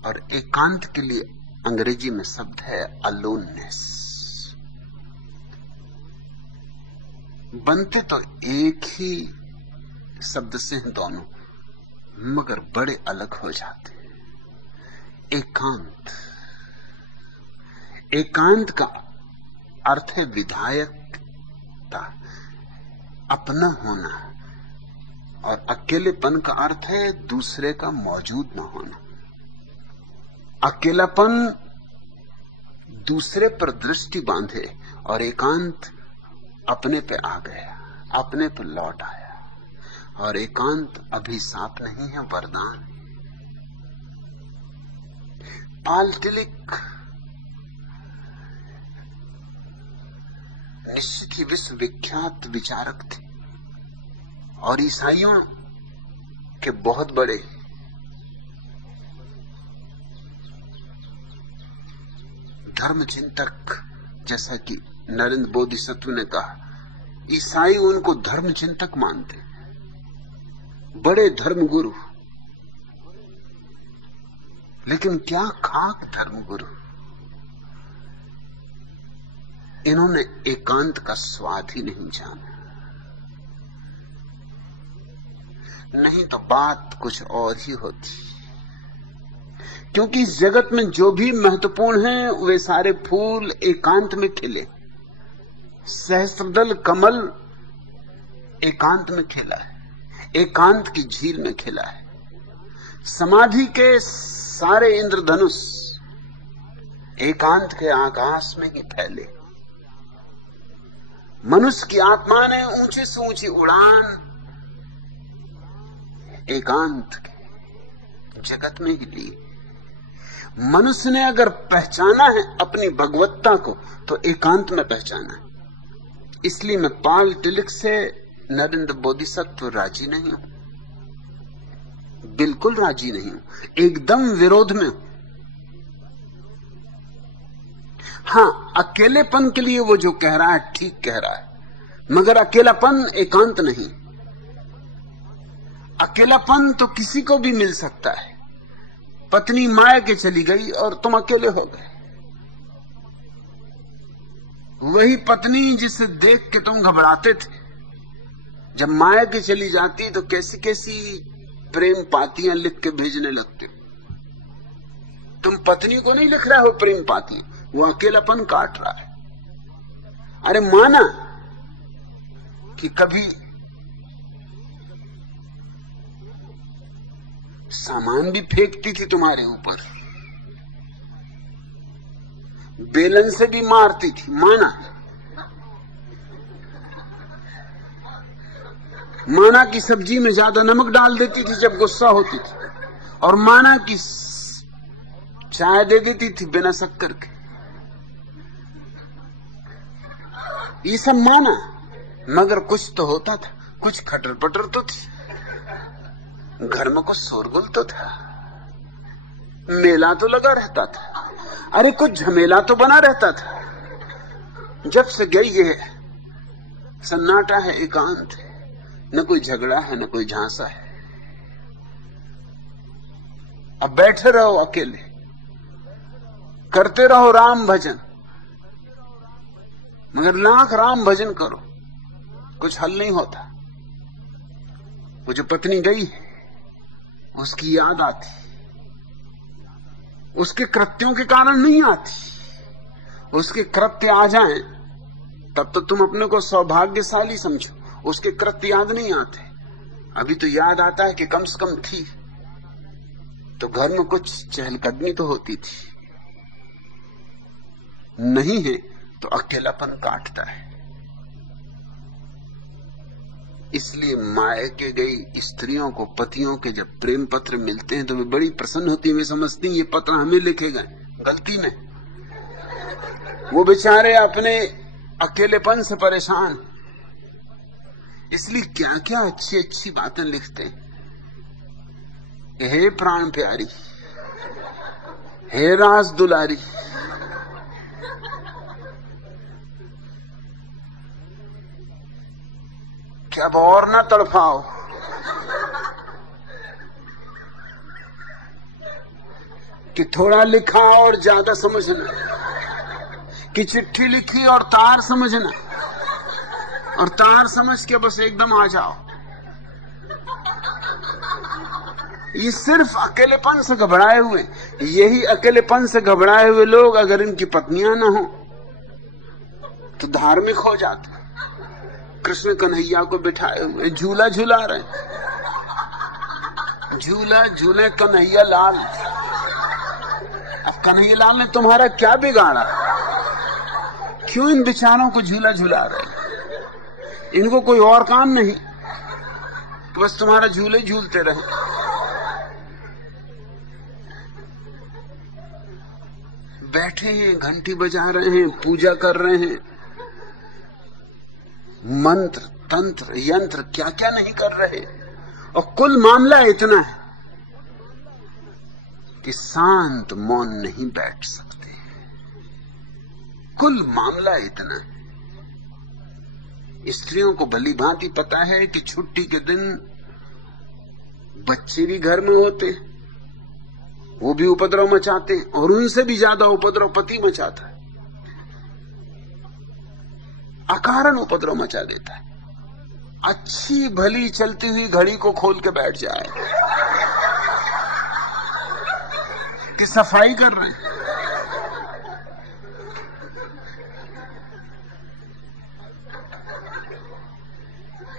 और एकांत के लिए अंग्रेजी में शब्द है अलोननेस। बनते तो एक ही शब्द से हैं दोनों, मगर बड़े अलग हो जाते हैं। एकांत, एकांत का अर्थ है विधायकता, अपना होना, और अकेलेपन का अर्थ है दूसरे का मौजूद न होना। अकेलापन दूसरे पर दृष्टि बांधे और एकांत अपने पे आ गया, अपने पे लौट आया। और एकांत अभिशाप नहीं है, वरदान। पाल तिलक निश्चित ही विश्वविख्यात विचारक थे और ईसाइयों के बहुत बड़े धर्म चिंतक। जैसा कि नरेंद्र बोधिसत्व ने कहा ईसाई उनको धर्म चिंतक मानते, बड़े धर्म गुरु। लेकिन क्या खाक धर्म गुरु, इन्होंने एकांत का स्वाद ही नहीं जाना। नहीं तो बात कुछ और ही होती, क्योंकि इस जगत में जो भी महत्वपूर्ण है वे सारे फूल एकांत में खिले। सहस्त्रदल कमल एकांत में खिला है, एकांत की झील में खिला है। समाधि के सारे इंद्रधनुष एकांत के आकाश में ही फैले। मनुष्य की आत्मा ने ऊंचे से ऊंची उड़ान एकांत के जगत में ही ली। मनुष्य ने अगर पहचाना है अपनी भगवत्ता को तो एकांत में पहचाना है। इसलिए मैं पाल टिलिक से नरेंद्र बोधिसत्व राजी नहीं हूं, बिल्कुल राजी नहीं हूं, एकदम विरोध में हूं। हां, अकेलेपन के लिए वो जो कह रहा है ठीक कह रहा है, मगर अकेलापन एकांत नहीं। अकेलापन तो किसी को भी मिल सकता है। पत्नी माया के चली गई और तुम अकेले हो गए। वही पत्नी जिसे देख के तुम घबराते थे, जब माया के चली जाती तो कैसी कैसी प्रेम पातियां लिख के भेजने लगते। तुम पत्नी को नहीं लिख रहे हो प्रेम पातियां, वो अकेलापन काट रहा है। अरे माना कि कभी सामान भी फेंकती थी तुम्हारे ऊपर, बेलन से भी मारती थी, माना कि सब्जी में ज्यादा नमक डाल देती थी जब गुस्सा होती थी, और माना कि चाय दे देती थी बिना शक्कर के। ये सब माना, मगर कुछ तो होता था, कुछ खटर पटर तो थी, घर में कुछ शोरगुल तो था, मेला तो लगा रहता था। अरे कुछ झमेला तो बना रहता था। जब से गई है सन्नाटा है, एकांत है, न कोई झगड़ा है न कोई झांसा है। अब बैठे रहो अकेले, करते रहो राम भजन, मगर लाख राम भजन करो कुछ हल नहीं होता। वो जो पत्नी गई है उसकी याद आती, उसके कृत्यों के कारण नहीं आती। उसके कृत्य आ जाएं तब तो तुम अपने को सौभाग्यशाली समझो, उसके कृत्य याद नहीं आते। अभी तो याद आता है कि कम से कम थी तो घर में कुछ चहलकदमी तो होती थी, नहीं है तो अकेलापन काटता है। इसलिए माया के गई स्त्रियों को पतियों के जब प्रेम पत्र मिलते हैं तो वे बड़ी प्रसन्न होती हैं। वे समझती हैं ये पत्र हमें लिखे गए गलती में। वो बेचारे अपने अकेलेपन से परेशान, इसलिए क्या क्या अच्छी अच्छी बातें लिखते हैं। हे प्राण प्यारी, हे रास दुलारी, क्या अब और ना तड़फाओ, कि थोड़ा लिखा और ज्यादा समझना, कि चिट्ठी लिखी और तार समझना, और तार समझ के बस एकदम आ जाओ। ये सिर्फ अकेलेपन से घबराए हुए। यही अकेलेपन से घबराए हुए लोग अगर इनकी पत्नियां ना हो तो धार्मिक हो जाते। कृष्ण कन्हैया को बिठाए हुए झूला झूला रहे, झूला झूले कन्हैया लाल। अब कन्हैया लाल ने तुम्हारा क्या बिगाड़ा? क्यों इन बेचारों को झूला झूला रहे? इनको कोई और काम नहीं तो बस तुम्हारा झूले झूलते रहे। बैठे हैं, घंटी बजा रहे हैं, पूजा कर रहे हैं, मंत्र तंत्र यंत्र क्या क्या नहीं कर रहे, और कुल मामला इतना है कि शांत मौन नहीं बैठ सकते। कुल मामला इतना है। स्त्रियों को भली भांति पता है कि छुट्टी के दिन बच्चे भी घर में होते, वो भी उपद्रव मचाते हैं, और उनसे भी ज्यादा उपद्रव पति मचाता है, अकारण उपद्रव मचा देता है। अच्छी भली चलती हुई घड़ी को खोल के बैठ जाए कि सफाई कर रहे हैं।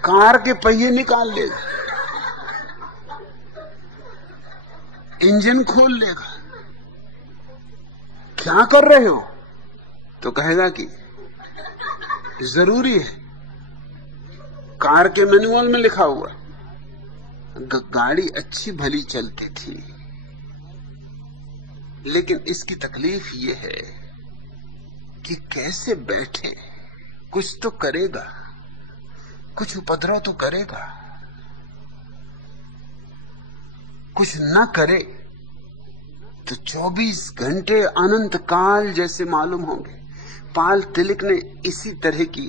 कार के पहिए निकाल लेगा, इंजन खोल लेगा, क्या कर रहे हो? तो कहेगा कि जरूरी है, कार के मैनुअल में लिखा हुआ। गाड़ी अच्छी भली चलती थी, लेकिन इसकी तकलीफ यह है कि कैसे बैठे, कुछ तो करेगा, कुछ उपद्रव तो करेगा, कुछ ना करे तो 24 घंटे अनंत काल जैसे मालूम होंगे। पाल तिलक ने इसी तरह की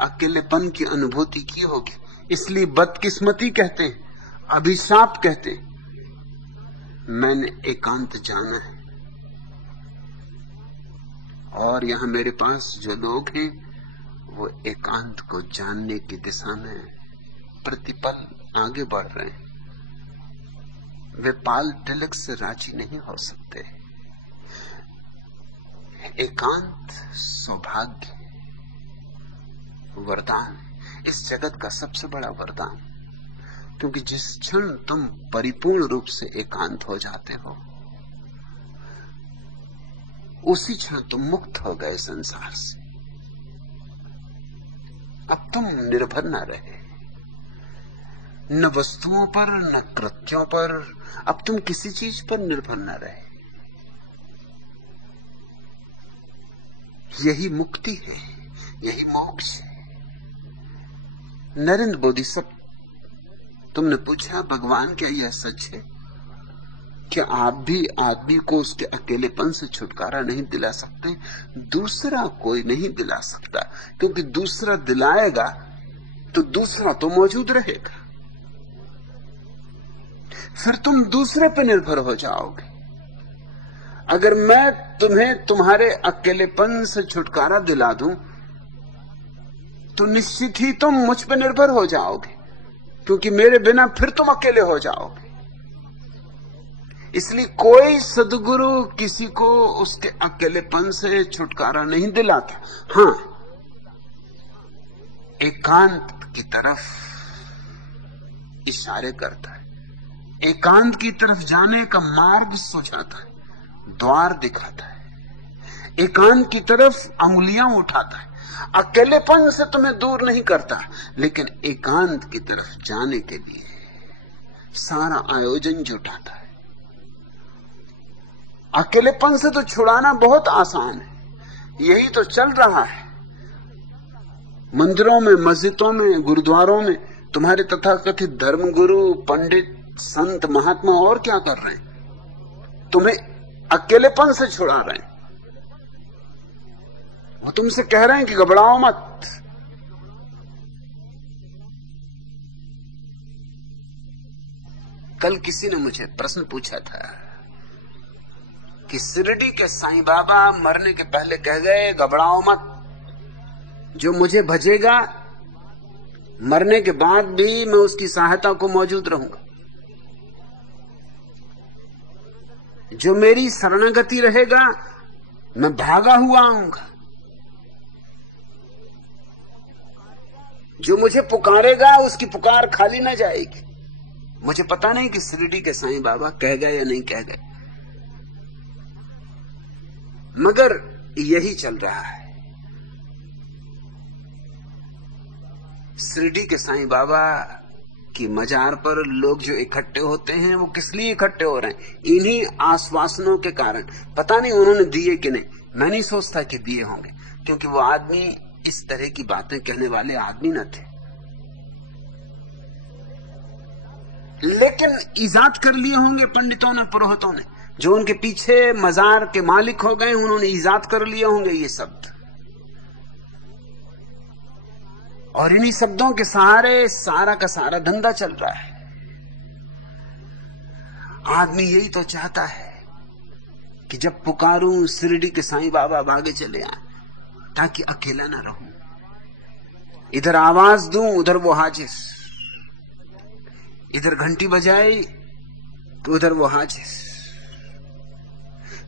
अकेलेपन की अनुभूति की होगी, इसलिए बदकिस्मती कहते हैं, अभिशाप कहते हैं। मैंने एकांत जाना है, और यहां मेरे पास जो लोग हैं वो एकांत को जानने की दिशा में प्रतिपल आगे बढ़ रहे हैं। वे पाल तिलक से राजी नहीं हो सकते। एकांत सौभाग्य, वरदान, इस जगत का सबसे बड़ा वरदान, क्योंकि जिस क्षण तुम परिपूर्ण रूप से एकांत हो जाते हो, उसी क्षण तुम मुक्त हो गए संसार से। अब तुम निर्भर न रहे, न वस्तुओं पर, न कृत्यों पर, अब तुम किसी चीज पर निर्भर न रहे। यही मुक्ति है, यही मोक्ष है। नरेंद्र बोधिसत्व, तुमने पूछा भगवान क्या यह सच है? क्या आप भी आदमी को उसके अकेलेपन से छुटकारा नहीं दिला सकते? दूसरा कोई नहीं दिला सकता, क्योंकि दूसरा दिलाएगा तो दूसरा तो मौजूद रहेगा, फिर तुम दूसरे पे निर्भर हो जाओगे। अगर मैं तुम्हें तुम्हारे अकेलेपन से छुटकारा दिला दूं तो निश्चित ही तुम मुझ पर निर्भर हो जाओगे, क्योंकि मेरे बिना फिर तुम अकेले हो जाओगे। इसलिए कोई सद्गुरु किसी को उसके अकेलेपन से छुटकारा नहीं दिलाता। हां, एकांत की तरफ इशारे करता है, एकांत की तरफ जाने का मार्ग सुझाता है, द्वार दिखाता है, एकांत की तरफ अंगुलियां उठाता है। अकेलेपन से तुम्हें दूर नहीं करता, लेकिन एकांत की तरफ जाने के लिए सारा आयोजन जुटाता है। अकेलेपन से तो छुड़ाना बहुत आसान है, यही तो चल रहा है। मंदिरों में, मस्जिदों में, गुरुद्वारों में तुम्हारे तथाकथित धर्मगुरु, पंडित, संत, महात्मा और क्या कर रहे हैं? तुम्हें अकेलेपन से छुड़ा रहे हैं। वो तुमसे कह रहे हैं कि घबराओ मत। कल किसी ने मुझे प्रश्न पूछा था कि शिरडी के साईं बाबा मरने के पहले कह गए घबराओ मत, जो मुझे भजेगा मरने के बाद भी मैं उसकी सहायता को मौजूद रहूंगा, जो मेरी शरणागति रहेगा मैं भागा हुआ आऊंगा, जो मुझे पुकारेगा उसकी पुकार खाली ना जाएगी। मुझे पता नहीं कि शिरडी के साईं बाबा कह गए या नहीं कह गए, मगर यही चल रहा है। शिरडी के साईं बाबा की मजार पर लोग जो इकट्ठे होते हैं वो किस लिए इकट्ठे हो रहे हैं? इन्हीं आश्वासनों के कारण। पता नहीं उन्होंने दिए कि नहीं, मैं नहीं सोचता कि दिए होंगे, क्योंकि वो आदमी इस तरह की बातें कहने वाले आदमी न थे। लेकिन इजाद कर लिए होंगे पंडितों ने, पुरोहितों ने, जो उनके पीछे मजार के मालिक हो गए, उन्होंने इजाद कर लिए होंगे ये शब्द। और इन्हीं शब्दों के सहारे सारा का सारा धंधा चल रहा है। आदमी यही तो चाहता है कि जब पुकारूं शिरडी के साईं बाबा भागे चले आए, ताकि अकेला ना रहूं। इधर आवाज दूं उधर वो हाजिर, इधर घंटी बजाई तो उधर वो हाजिर।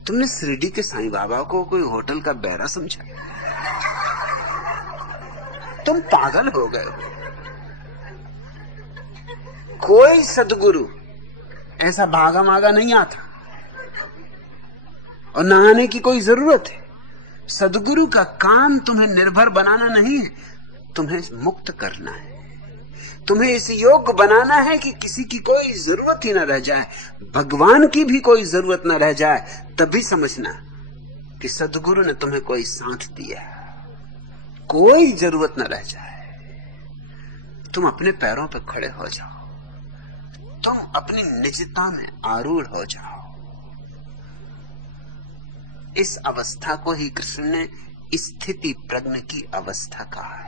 तुमने शिरडी के साईं बाबा को कोई होटल का बैरा समझा? तुम पागल हो गए हो। कोई सदगुरु ऐसा भागा मागा नहीं आता, और न आने की कोई जरूरत है। सदगुरु का काम तुम्हें निर्भर बनाना नहीं है, तुम्हें मुक्त करना है। तुम्हें इस योग्य बनाना है कि किसी की कोई जरूरत ही ना रह जाए, भगवान की भी कोई जरूरत ना रह जाए। तभी समझना कि सदगुरु ने तुम्हें कोई साथ दिया, कोई जरूरत ना रह जाए। तुम अपने पैरों पर खड़े हो जाओ, तुम अपनी निजता में आरूढ़ हो जाओ। इस अवस्था को ही कृष्ण ने स्थिति प्रज्ञ की अवस्था कहा है।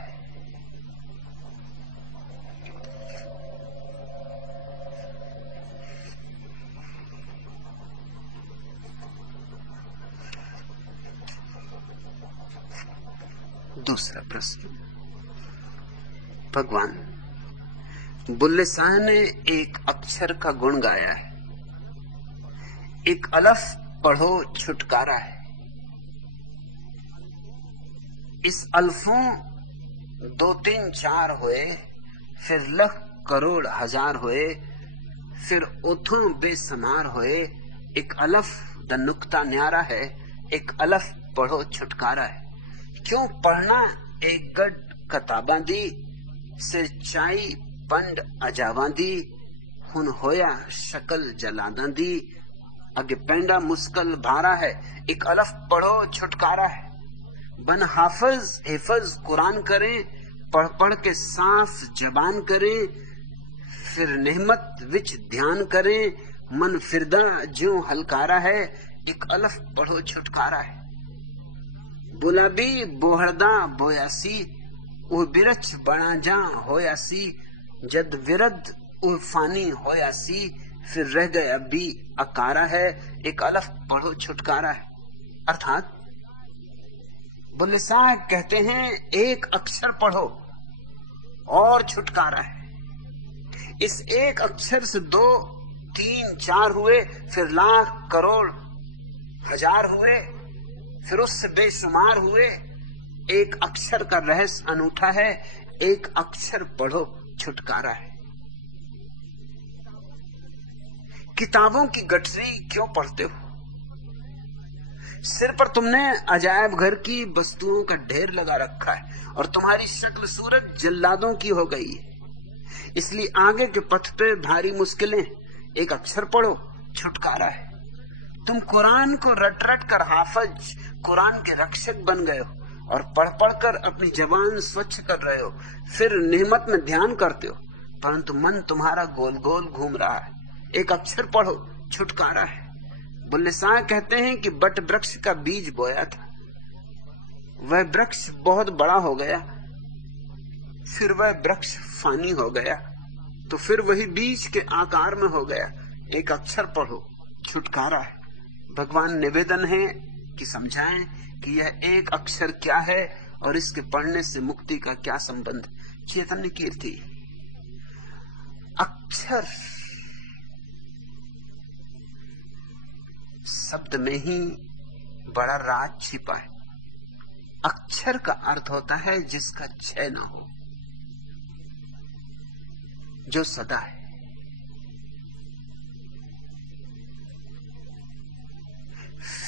दूसरा प्रश्न, भगवान बुल्ले शाह ने एक अक्षर का गुण गाया है, एक अलफ पढ़ो छुटकारा है। इस अल्फों 2 3 4 हुए, फिर लाख करोड़ हजार हुए, फिर ओथों बेसमार हुए। एक अलफ द नुक्ता न्यारा है, एक अलफ पढ़ो छुटकारा है। क्यों पढ़ना एक गढ़ कताबां दी, सिर चाई पंड अजावां दी, हुन होया शकल जलादां दी, अगे पेंडा मुस्कल भारा है। एक अलफ पढ़ो छुटकारा है। बन हाफिज हिफज कुरान करें, पढ़ पढ़ के साफ जबान करें, फिर नेहमत विच ध्यान करें, मन फिरदा ज्यों हलकारा है। एक अलफ पढ़ो छुटकारा है। बुलाबी बोहरदा बोयासी, वो बिरछ बना जा होयासी, जद विरद वो फानी होयासी, फिर रह गए अभी अकारा है। एक अलफ पढ़ो छुटकारा है। अर्थात बुल्ले शाह कहते हैं एक अक्षर पढ़ो और छुटकारा है। इस एक अक्षर से 2 3 4 हुए, फिर लाख करोड़ हजार हुए, फिर उससे बेशुमार हुए। एक अक्षर का रहस्य अनूठा है। एक अक्षर पढ़ो छुटकारा है। किताबों की गठरी क्यों पढ़ते हो? सिर पर तुमने अजायब घर की वस्तुओं का ढेर लगा रखा है और तुम्हारी शक्ल सूरत जल्लादों की हो गई है। इसलिए आगे के पथ पे भारी मुश्किलें। एक अक्षर पढ़ो छुटकारा है। तुम कुरान को रट रट कर हाफिज, कुरान के रक्षक बन गए हो और पढ़ पढ़ कर अपनी जबान स्वच्छ कर रहे हो, फिर नेमत में ध्यान करते हो, परंतु मन तुम्हारा गोल गोल घूम रहा है। एक अक्षर पढ़ो छुटकारा है। बुल्ले शाह कहते हैं कि बट वृक्ष का बीज बोया था, वह वृक्ष बहुत बड़ा हो गया, फिर वह वृक्ष फानी हो गया, तो फिर वही बीज के आकार में हो गया। एक अक्षर पढ़ो छुटकारा है। भगवान निवेदन है कि समझाएं कि यह एक अक्षर क्या है और इसके पढ़ने से मुक्ति का क्या संबंध। चैतन्य कीर्ति, अक्षर शब्द में ही बड़ा राज छिपा है। अक्षर का अर्थ होता है जिसका क्षय न हो, जो सदा है।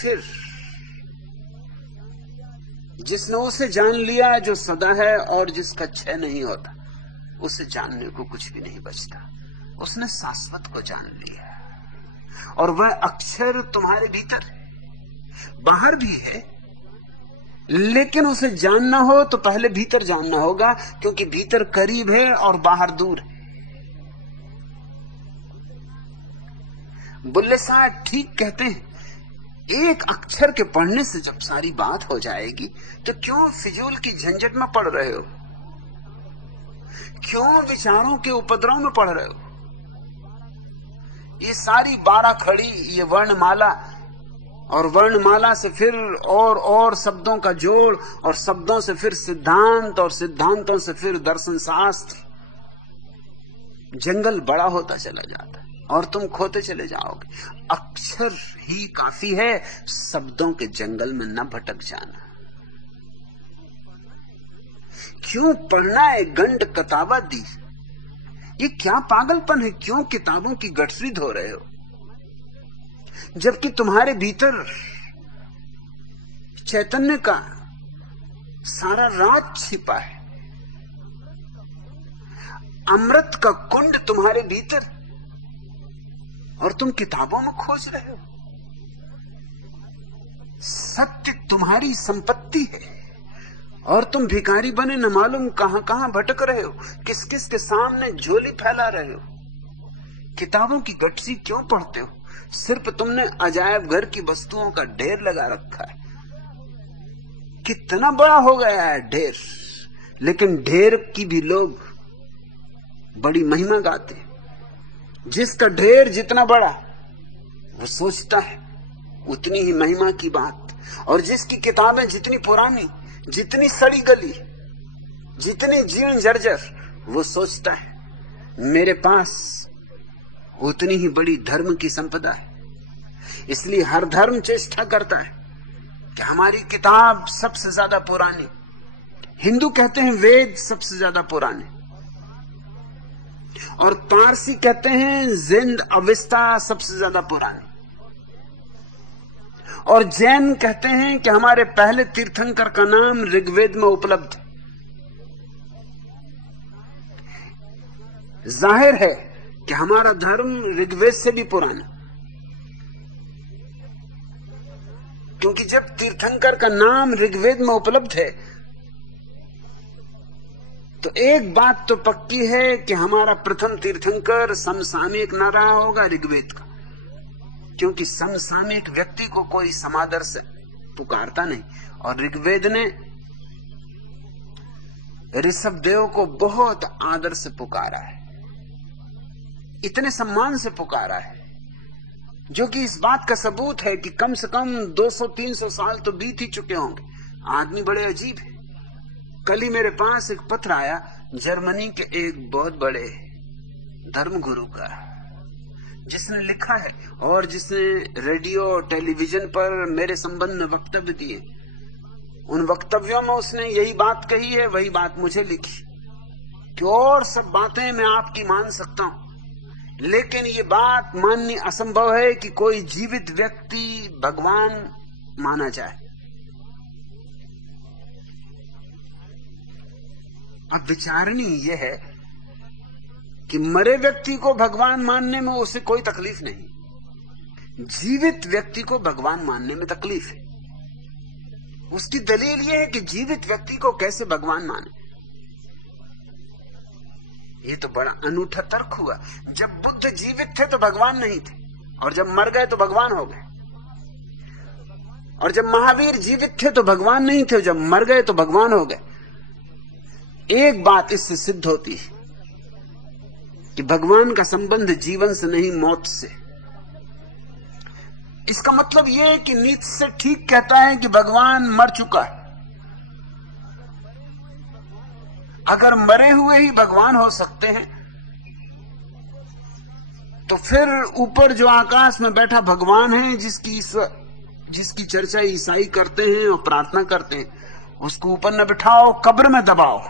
फिर जिसने उसे जान लिया जो सदा है और जिसका क्षय नहीं होता, उसे जानने को कुछ भी नहीं बचता। उसने शाश्वत को जान लिया और वह अक्षर तुम्हारे भीतर है, बाहर भी है, लेकिन उसे जानना हो तो पहले भीतर जानना होगा, क्योंकि भीतर करीब है और बाहर दूर है। बुल्ले शाह ठीक कहते हैं, एक अक्षर के पढ़ने से जब सारी बात हो जाएगी तो क्यों फिजूल की झंझट में पड़ रहे हो? क्यों विचारों के उपद्रव में पड़ रहे हो? ये सारी 12 खड़ी, ये वर्णमाला, और वर्णमाला से फिर और शब्दों का जोड़, और शब्दों से फिर सिद्धांत, और सिद्धांतों से फिर दर्शन शास्त्र। जंगल बड़ा होता चला जाता है और तुम खोते चले जाओगे। अक्षर ही काफी है, शब्दों के जंगल में न भटक जाना। क्यों पढ़ना है गंड कताबा दी? ये क्या पागलपन है? क्यों किताबों की गठरी धो रहे हो, जबकि तुम्हारे भीतर चैतन्य का सारा राज छिपा है। अमृत का कुंड तुम्हारे भीतर, और तुम किताबों में खोज रहे हो। सत्य तुम्हारी संपत्ति है और तुम भिखारी बने न मालूम कहां कहां भटक रहे हो, किस किस के सामने झोली फैला रहे हो। किताबों की गठरी क्यों पढ़ते हो? सिर्फ तुमने अजायब घर की वस्तुओं का ढेर लगा रखा है। कितना बड़ा हो गया है ढेर, लेकिन ढेर की भी लोग बड़ी महिमा गाते। जिसका ढेर जितना बड़ा, वो सोचता है उतनी ही महिमा की बात, और जिसकी किताबें जितनी पुरानी, जितनी सड़ी गली, जितनी जीर्ण जर्जर, वो सोचता है मेरे पास उतनी ही बड़ी धर्म की संपदा है। इसलिए हर धर्म चेष्टा करता है कि हमारी किताब सबसे ज्यादा पुरानी। हिंदू कहते हैं वेद सबसे ज्यादा पुराने, और पारसी कहते हैं जिंद अविस्ता सबसे ज्यादा पुरानी, और जैन कहते हैं कि हमारे पहले तीर्थंकर का नाम ऋग्वेद में उपलब्ध। जाहिर है कि हमारा धर्म ऋग्वेद से भी पुराना, क्योंकि जब तीर्थंकर का नाम ऋग्वेद में उपलब्ध है तो एक बात तो पक्की है कि हमारा प्रथम तीर्थंकर समसामयिक न रहा होगा ऋग्वेद का, क्योंकि समसामयिक व्यक्ति को कोई समादर से पुकारता नहीं, और ऋग्वेद ने ऋषभदेव को बहुत आदर से पुकारा है, इतने सम्मान से पुकारा है, जो कि इस बात का सबूत है कि कम से कम 200-300 साल तो बीत ही चुके होंगे। आदमी बड़े अजीब है। कल ही मेरे पास एक पत्र आया जर्मनी के एक बहुत बड़े धर्मगुरु का, जिसने लिखा है और जिसने रेडियो टेलीविजन पर मेरे संबंध में वक्तव्य दिए। उन वक्तव्यों में उसने यही बात कही है, वही बात मुझे लिखी कि और सब बातें मैं आपकी मान सकता हूं, लेकिन ये बात माननी असंभव है कि कोई जीवित व्यक्ति भगवान माना जाए। अब विचारणी यह है कि मरे व्यक्ति को भगवान मानने में उसे कोई तकलीफ नहीं, जीवित व्यक्ति को भगवान मानने में तकलीफ है। उसकी दलील यह है कि जीवित व्यक्ति को कैसे भगवान माने। ये तो बड़ा अनूठा तर्क हुआ। जब बुद्ध जीवित थे तो भगवान नहीं थे, और जब मर गए तो भगवान हो गए, और जब महावीर जीवित थे तो भगवान नहीं थे, जब मर गए तो भगवान हो गए। एक बात इससे सिद्ध होती है कि भगवान का संबंध जीवन से नहीं मौत से। इसका मतलब यह है कि नीत्शे ठीक कहता है कि भगवान मर चुका है। अगर मरे हुए ही भगवान हो सकते हैं तो फिर ऊपर जो आकाश में बैठा भगवान है, जिसकी चर्चा ईसाई करते हैं और प्रार्थना करते हैं, उसको ऊपर न बिठाओ, कब्र में दबाओ।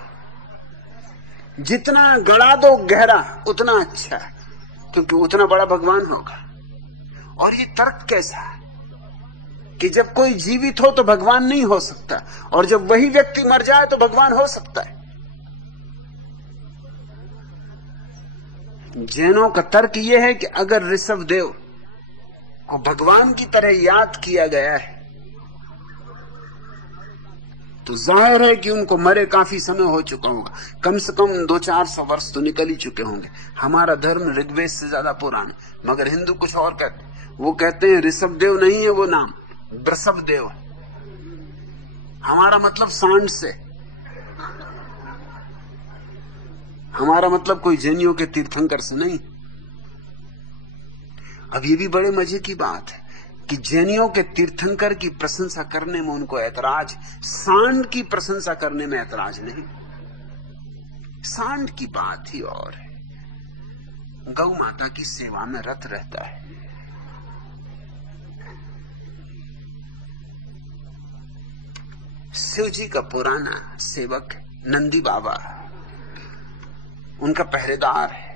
जितना गड़ा दो गहरा उतना अच्छा, क्योंकि उतना बड़ा भगवान होगा। और ये तर्क कैसा है कि जब कोई जीवित हो तो भगवान नहीं हो सकता, और जब वही व्यक्ति मर जाए तो भगवान हो सकता है। जैनों का तर्क यह है कि अगर ऋषभदेव को भगवान की तरह याद किया गया है तो जाहिर है कि उनको मरे काफी समय हो चुका होगा, कम से कम 200-400 वर्ष तो निकल ही चुके होंगे। हमारा धर्म ऋग्वेद से ज्यादा पुराना, मगर हिंदू कुछ और कहते हैं। वो कहते हैं ऋषभदेव नहीं है वो नाम, वृषभदेव। हमारा मतलब सांड से। हमारा मतलब कोई जैनियों के तीर्थंकर से नहीं। अब ये भी बड़े मजे की बात है कि जैनियों के तीर्थंकर की प्रशंसा करने में उनको ऐतराज, सांड की प्रशंसा करने में ऐतराज नहीं। सांड की बात ही और है, गौ माता की सेवा में रत रहता है। शिव जी का पुराना सेवक नंदी बाबा उनका पहरेदार है।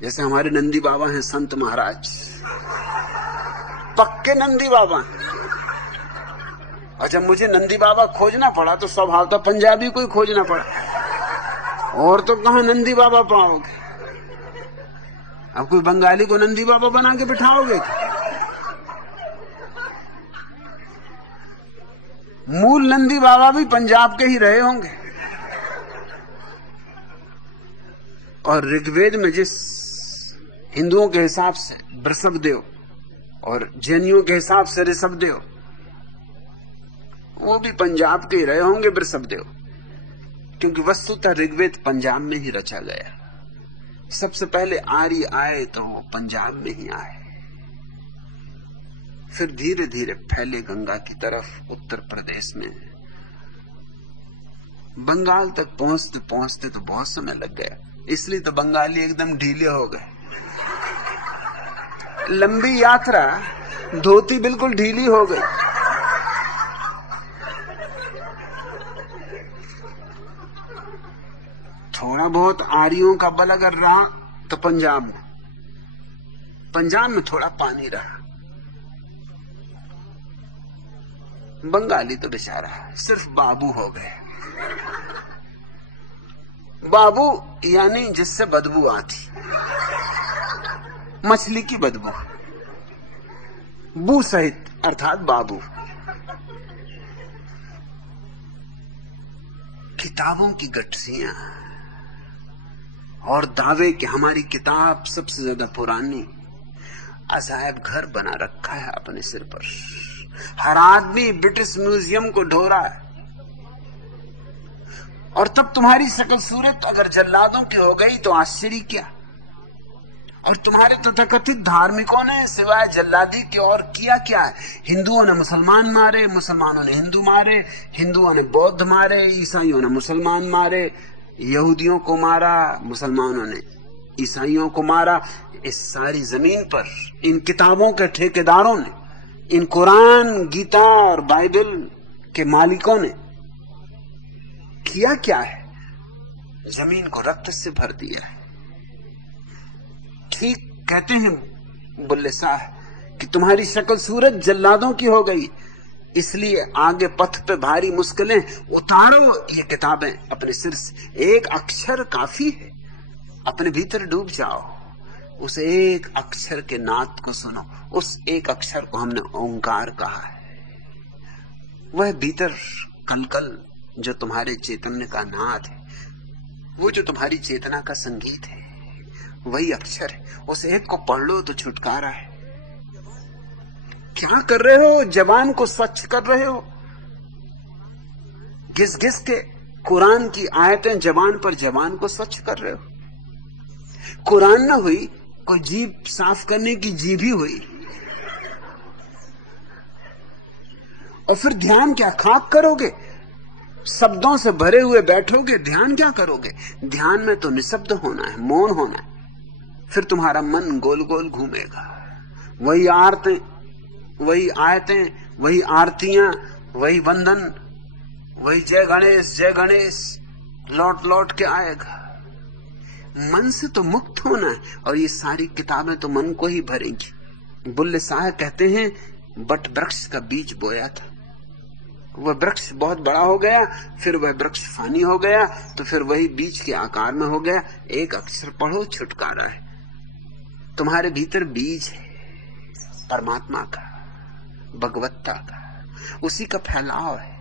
जैसे हमारे नंदी बाबा हैं संत महाराज, पक्के नंदी बाबा हैं। और जब मुझे नंदी बाबा खोजना पड़ा तो स्वभाव तो पंजाबी को ही खोजना पड़ा, और तो कहां नंदी बाबा पाओगे। अब कोई बंगाली को नंदी बाबा बना के बिठाओगे? मूल नंदी बाबा भी पंजाब के ही रहे होंगे। और ऋग्वेद में जिस हिंदुओं के हिसाब से वृषभदेव और जैनियों के हिसाब से ऋषभदेव, वो भी पंजाब के ही रहे होंगे वृषभदेव, क्योंकि वस्तुतः ऋग्वेद पंजाब में ही रचा गया। सबसे पहले आर्य आए तो वो पंजाब में ही आए, फिर धीरे धीरे फैले गंगा की तरफ उत्तर प्रदेश में। बंगाल तक पहुंचते पहुंचते तो बहुत समय लग गया, इसलिए तो बंगाली एकदम ढीले हो गए। लंबी यात्रा, धोती बिल्कुल ढीली हो गई। थोड़ा बहुत आर्यों का बल अगर रहा तो पंजाब में थोड़ा पानी रहा। बंगाली तो बेचारा सिर्फ बाबू हो गए। बाबू यानी जिससे बदबू आती, मछली की बदबू, बू सहित, अर्थात बाबू। किताबों की गठरियां और दावे कि हमारी किताब सबसे ज्यादा पुरानी, अजायब घर बना रखा है अपने सिर पर। हर आदमी ब्रिटिश म्यूजियम को ढो रहा है। और तब तुम्हारी शकल सूरत अगर जल्लादों की हो गई तो आश्चर्य क्या। और तुम्हारे तथाकथित धार्मिकों ने सिवाय जल्लादी के और किया क्या है? हिंदुओं ने मुसलमान मारे, मुसलमानों ने हिंदू मारे, हिंदुओं ने बौद्ध मारे, ईसाइयों ने मुसलमान मारे, यहूदियों को मारा, मुसलमानों ने ईसाइयों को मारा। इस सारी जमीन पर इन किताबों के ठेकेदारों ने, इन कुरान, गीता और बाइबल के मालिकों ने किया क्या है? जमीन को रक्त से भर दिया है। ठीक कहते हैं बुल्ले साहब कि तुम्हारी शक्ल सूरत जल्लादों की हो गई, इसलिए आगे पथ पे भारी मुश्किलें, उतारो ये किताबें अपने सिर से। एक अक्षर काफी है, अपने भीतर डूब जाओ, उस एक अक्षर के नाद को सुनो। उस एक अक्षर को हमने ओंकार कहा है। वह भीतर कलकल जो तुम्हारे चैतन्य का नाद है, वो जो तुम्हारी चेतना का संगीत है, वही अक्षर है। उस एक को पढ़ लो तो छुटकारा है। क्या कर रहे हो? जबान को स्वच्छ कर रहे हो। घिस घिस के कुरान की आयतें जबान पर, जबान को स्वच्छ कर रहे हो। कुरान ना हुई, कोई जीभ साफ करने की जीभ ही हुई। और फिर ध्यान क्या खाक करोगे? शब्दों से भरे हुए बैठोगे, ध्यान क्या करोगे? ध्यान में तो निशब्द होना है, मौन होना है। फिर तुम्हारा मन गोल गोल घूमेगा। वही आरतें, वही आयतें, वही आरतियां, वही वंदन, वही जय गणेश लौट लौट के आएगा। मन से तो मुक्त होना है, और ये सारी किताबें तो मन को ही भरेंगी। बुल्ले साहब कहते हैं बट वृक्ष का बीज बोया था, वह वृक्ष बहुत बड़ा हो गया, फिर वह वृक्ष फानी हो गया, तो फिर वही बीज के आकार में हो गया। एक अक्षर पढ़ो, छुटकारा है। तुम्हारे भीतर बीज है परमात्मा का, भगवत्ता का, उसी का फैलाव है,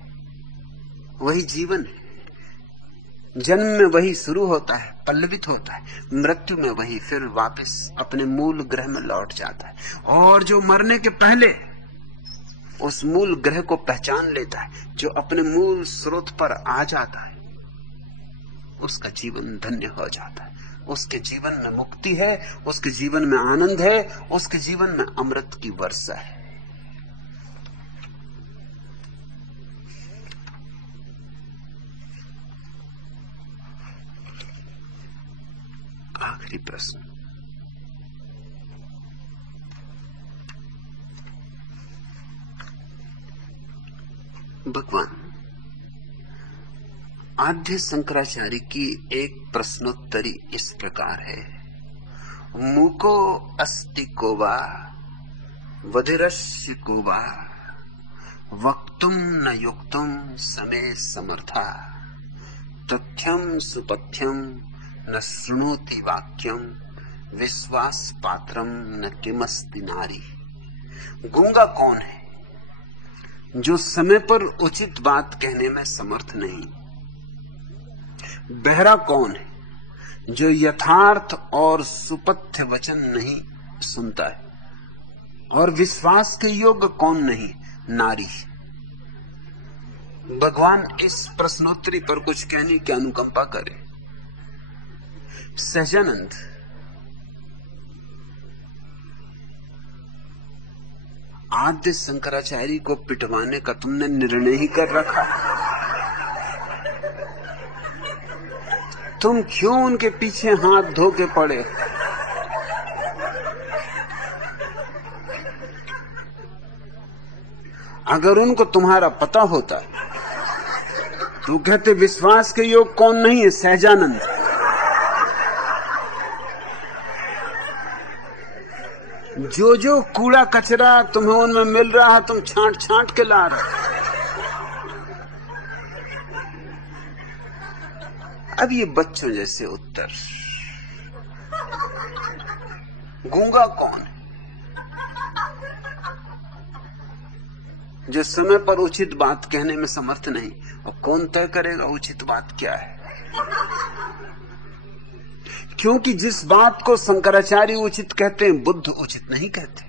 वही जीवन है। जन्म में वही शुरू होता है, पल्लवित होता है, मृत्यु में वही फिर वापस अपने मूल ग्रह में लौट जाता है। और जो मरने के पहले उस मूल ग्रह को पहचान लेता है, जो अपने मूल स्रोत पर आ जाता है, उसका जीवन धन्य हो जाता है। उसके जीवन में मुक्ति है, उसके जीवन में आनंद है, उसके जीवन में अमृत की वर्षा है। आखिरी प्रश्न, भगवान आद्य शंकराचार्य की एक प्रश्नोत्तरी इस प्रकार है। मूको अस्ति को वा वधिरस्य को वा वक्तुम न युक्तुम समे समर्था तथ्यम सुपथ्यम न शृणोति वाक्यम विश्वास पात्रम न किमस्ति नारी। गूंगा कौन है जो समय पर उचित बात कहने में समर्थ नहीं? बहरा कौन है जो यथार्थ और सुपथ्य वचन नहीं सुनता है? और विश्वास के योग्य कौन नहीं? नारी। भगवान इस प्रश्नोत्तरी पर कुछ कहने की अनुकंपा करे। सहजानंद, आद्य शंकराचार्य को पिटवाने का तुमने निर्णय ही कर रखा। तुम क्यों उनके पीछे हाथ धो के पड़े? अगर उनको तुम्हारा पता होता तो कहते विश्वास के योग कौन नहीं है? सहजानंद। जो जो कूड़ा कचरा तुम्हें उनमें मिल रहा है तुम छांट छांट के ला रहे। अब ये बच्चों जैसे उत्तर। गूंगा कौन है जो समय पर उचित बात कहने में समर्थ नहीं? और कौन तय करेगा उचित बात क्या है? क्योंकि जिस बात को शंकराचार्य उचित कहते हैं बुद्ध उचित नहीं कहते।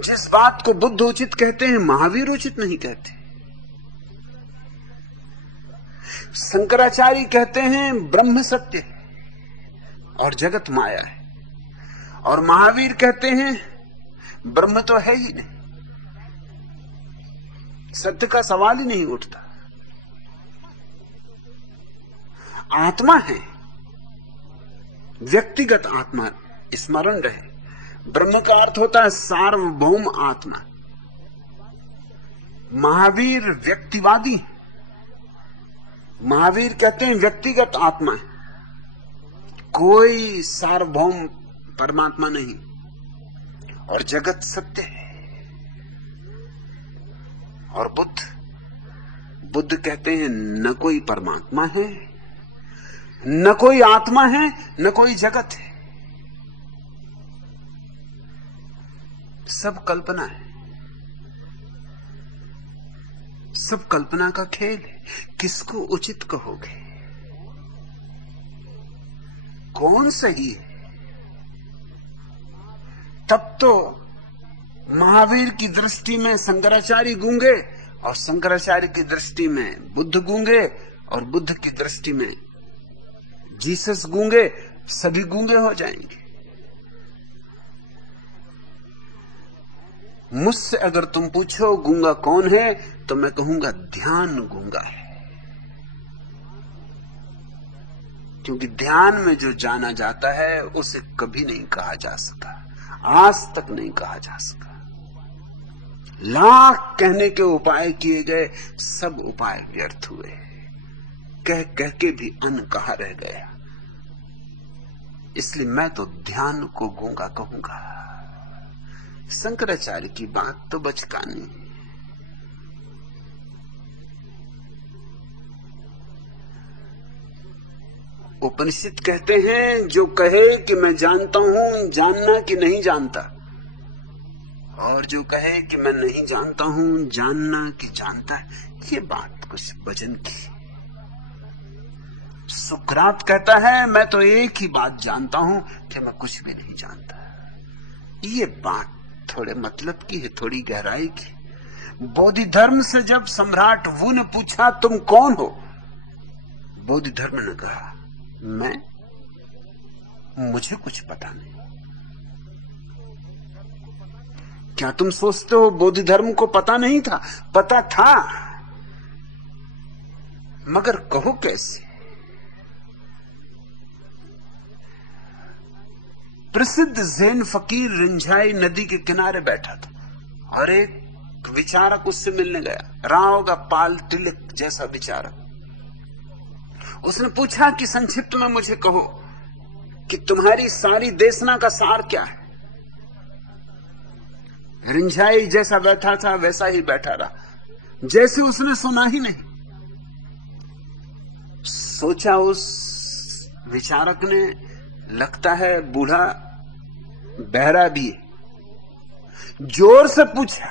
जिस बात को बुद्ध उचित कहते हैं महावीर उचित नहीं कहते। शंकराचार्य कहते हैं ब्रह्म सत्य है और जगत माया है, और महावीर कहते हैं ब्रह्म तो है ही नहीं, सत्य का सवाल ही नहीं उठता। आत्मा है, व्यक्तिगत आत्मा, स्मरण रहे। ब्रह्म का अर्थ होता है सार्वभौम आत्मा। महावीर व्यक्तिवादी, महावीर कहते हैं व्यक्तिगत आत्मा है, कोई सार्वभौम परमात्मा नहीं, और जगत सत्य है। और बुद्ध कहते हैं न कोई परमात्मा है, न कोई आत्मा है, न कोई जगत है, सब कल्पना है, सब कल्पना का खेल है। किसको उचित कहोगे? कौन सही है? तब तो महावीर की दृष्टि में शंकराचार्य गूंगे, और शंकराचार्य की दृष्टि में बुद्ध गूंगे, और बुद्ध की दृष्टि में जीसस गूंगे। सभी गूंगे हो जाएंगे। मुझसे अगर तुम पूछो गूंगा कौन है, तो मैं कहूंगा ध्यान गूंगा है। क्योंकि ध्यान में जो जाना जाता है उसे कभी नहीं कहा जा सका, आज तक नहीं कहा जा सका। लाख कहने के उपाय किए गए, सब उपाय व्यर्थ हुए। कह कह के भी अनकहा रह गया। इसलिए मैं तो ध्यान को गूंगा कहूंगा। शंकराचार्य की बात तो बचकानी। उपनिषद कहते हैं जो कहे कि मैं जानता हूं, जानना कि नहीं जानता, और जो कहे कि मैं नहीं जानता हूं, जानना कि जानता है, ये बात कुछ वजन की। सुकरात कहता है मैं तो एक ही बात जानता हूं कि मैं कुछ भी नहीं जानता। ये बात थोड़े मतलब की है, थोड़ी गहराई की। बोधि धर्म से जब सम्राट वु ने पूछा तुम कौन हो, बोधि धर्म ने कहा मुझे कुछ पता नहीं। क्या तुम सोचते हो बोधि धर्म को पता नहीं था? पता था, मगर कहो कैसे? प्रसिद्ध जैन फकीर रिंझाई नदी के किनारे बैठा था और एक विचारक उससे मिलने गया। रहा होगा पाल तिलक जैसा विचारक। उसने पूछा कि संक्षिप्त में मुझे कहो कि तुम्हारी सारी देशना का सार क्या है। रिंझाई जैसा बैठा था वैसा ही बैठा रहा, जैसे उसने सुना ही नहीं। सोचा उस विचारक ने, लगता है बूढ़ा बहरा भी है। जोर से पूछा,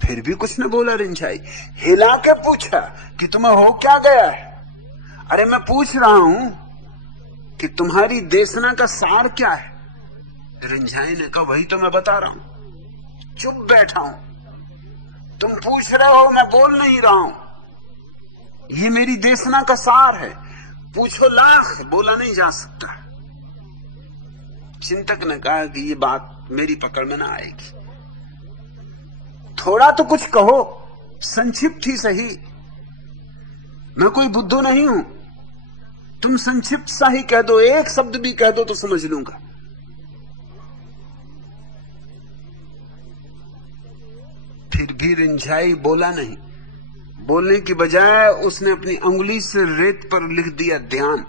फिर भी कुछ न बोला। रिंझाई हिला के पूछा कि तुम्हें हो क्या गया है? अरे मैं पूछ रहा हूं कि तुम्हारी देशना का सार क्या है? रिंझाई ने कहा वही तो मैं बता रहा हूं, चुप बैठा हूं। तुम पूछ रहे हो, मैं बोल नहीं रहा हूं। ये मेरी देशना का सार है, पूछो लाख, बोला नहीं जा सकता। चिंतक ने कहा कि ये बात मेरी पकड़ में ना आएगी, थोड़ा तो कुछ कहो, संक्षिप्त ही सही। मैं कोई बुद्धू नहीं हूं, तुम संक्षिप्त सा ही कह दो, एक शब्द भी कह दो तो समझ लूंगा। फिर भी रिंझाई बोला नहीं। बोलने की बजाय उसने अपनी अंगुली से रेत पर लिख दिया ध्यान।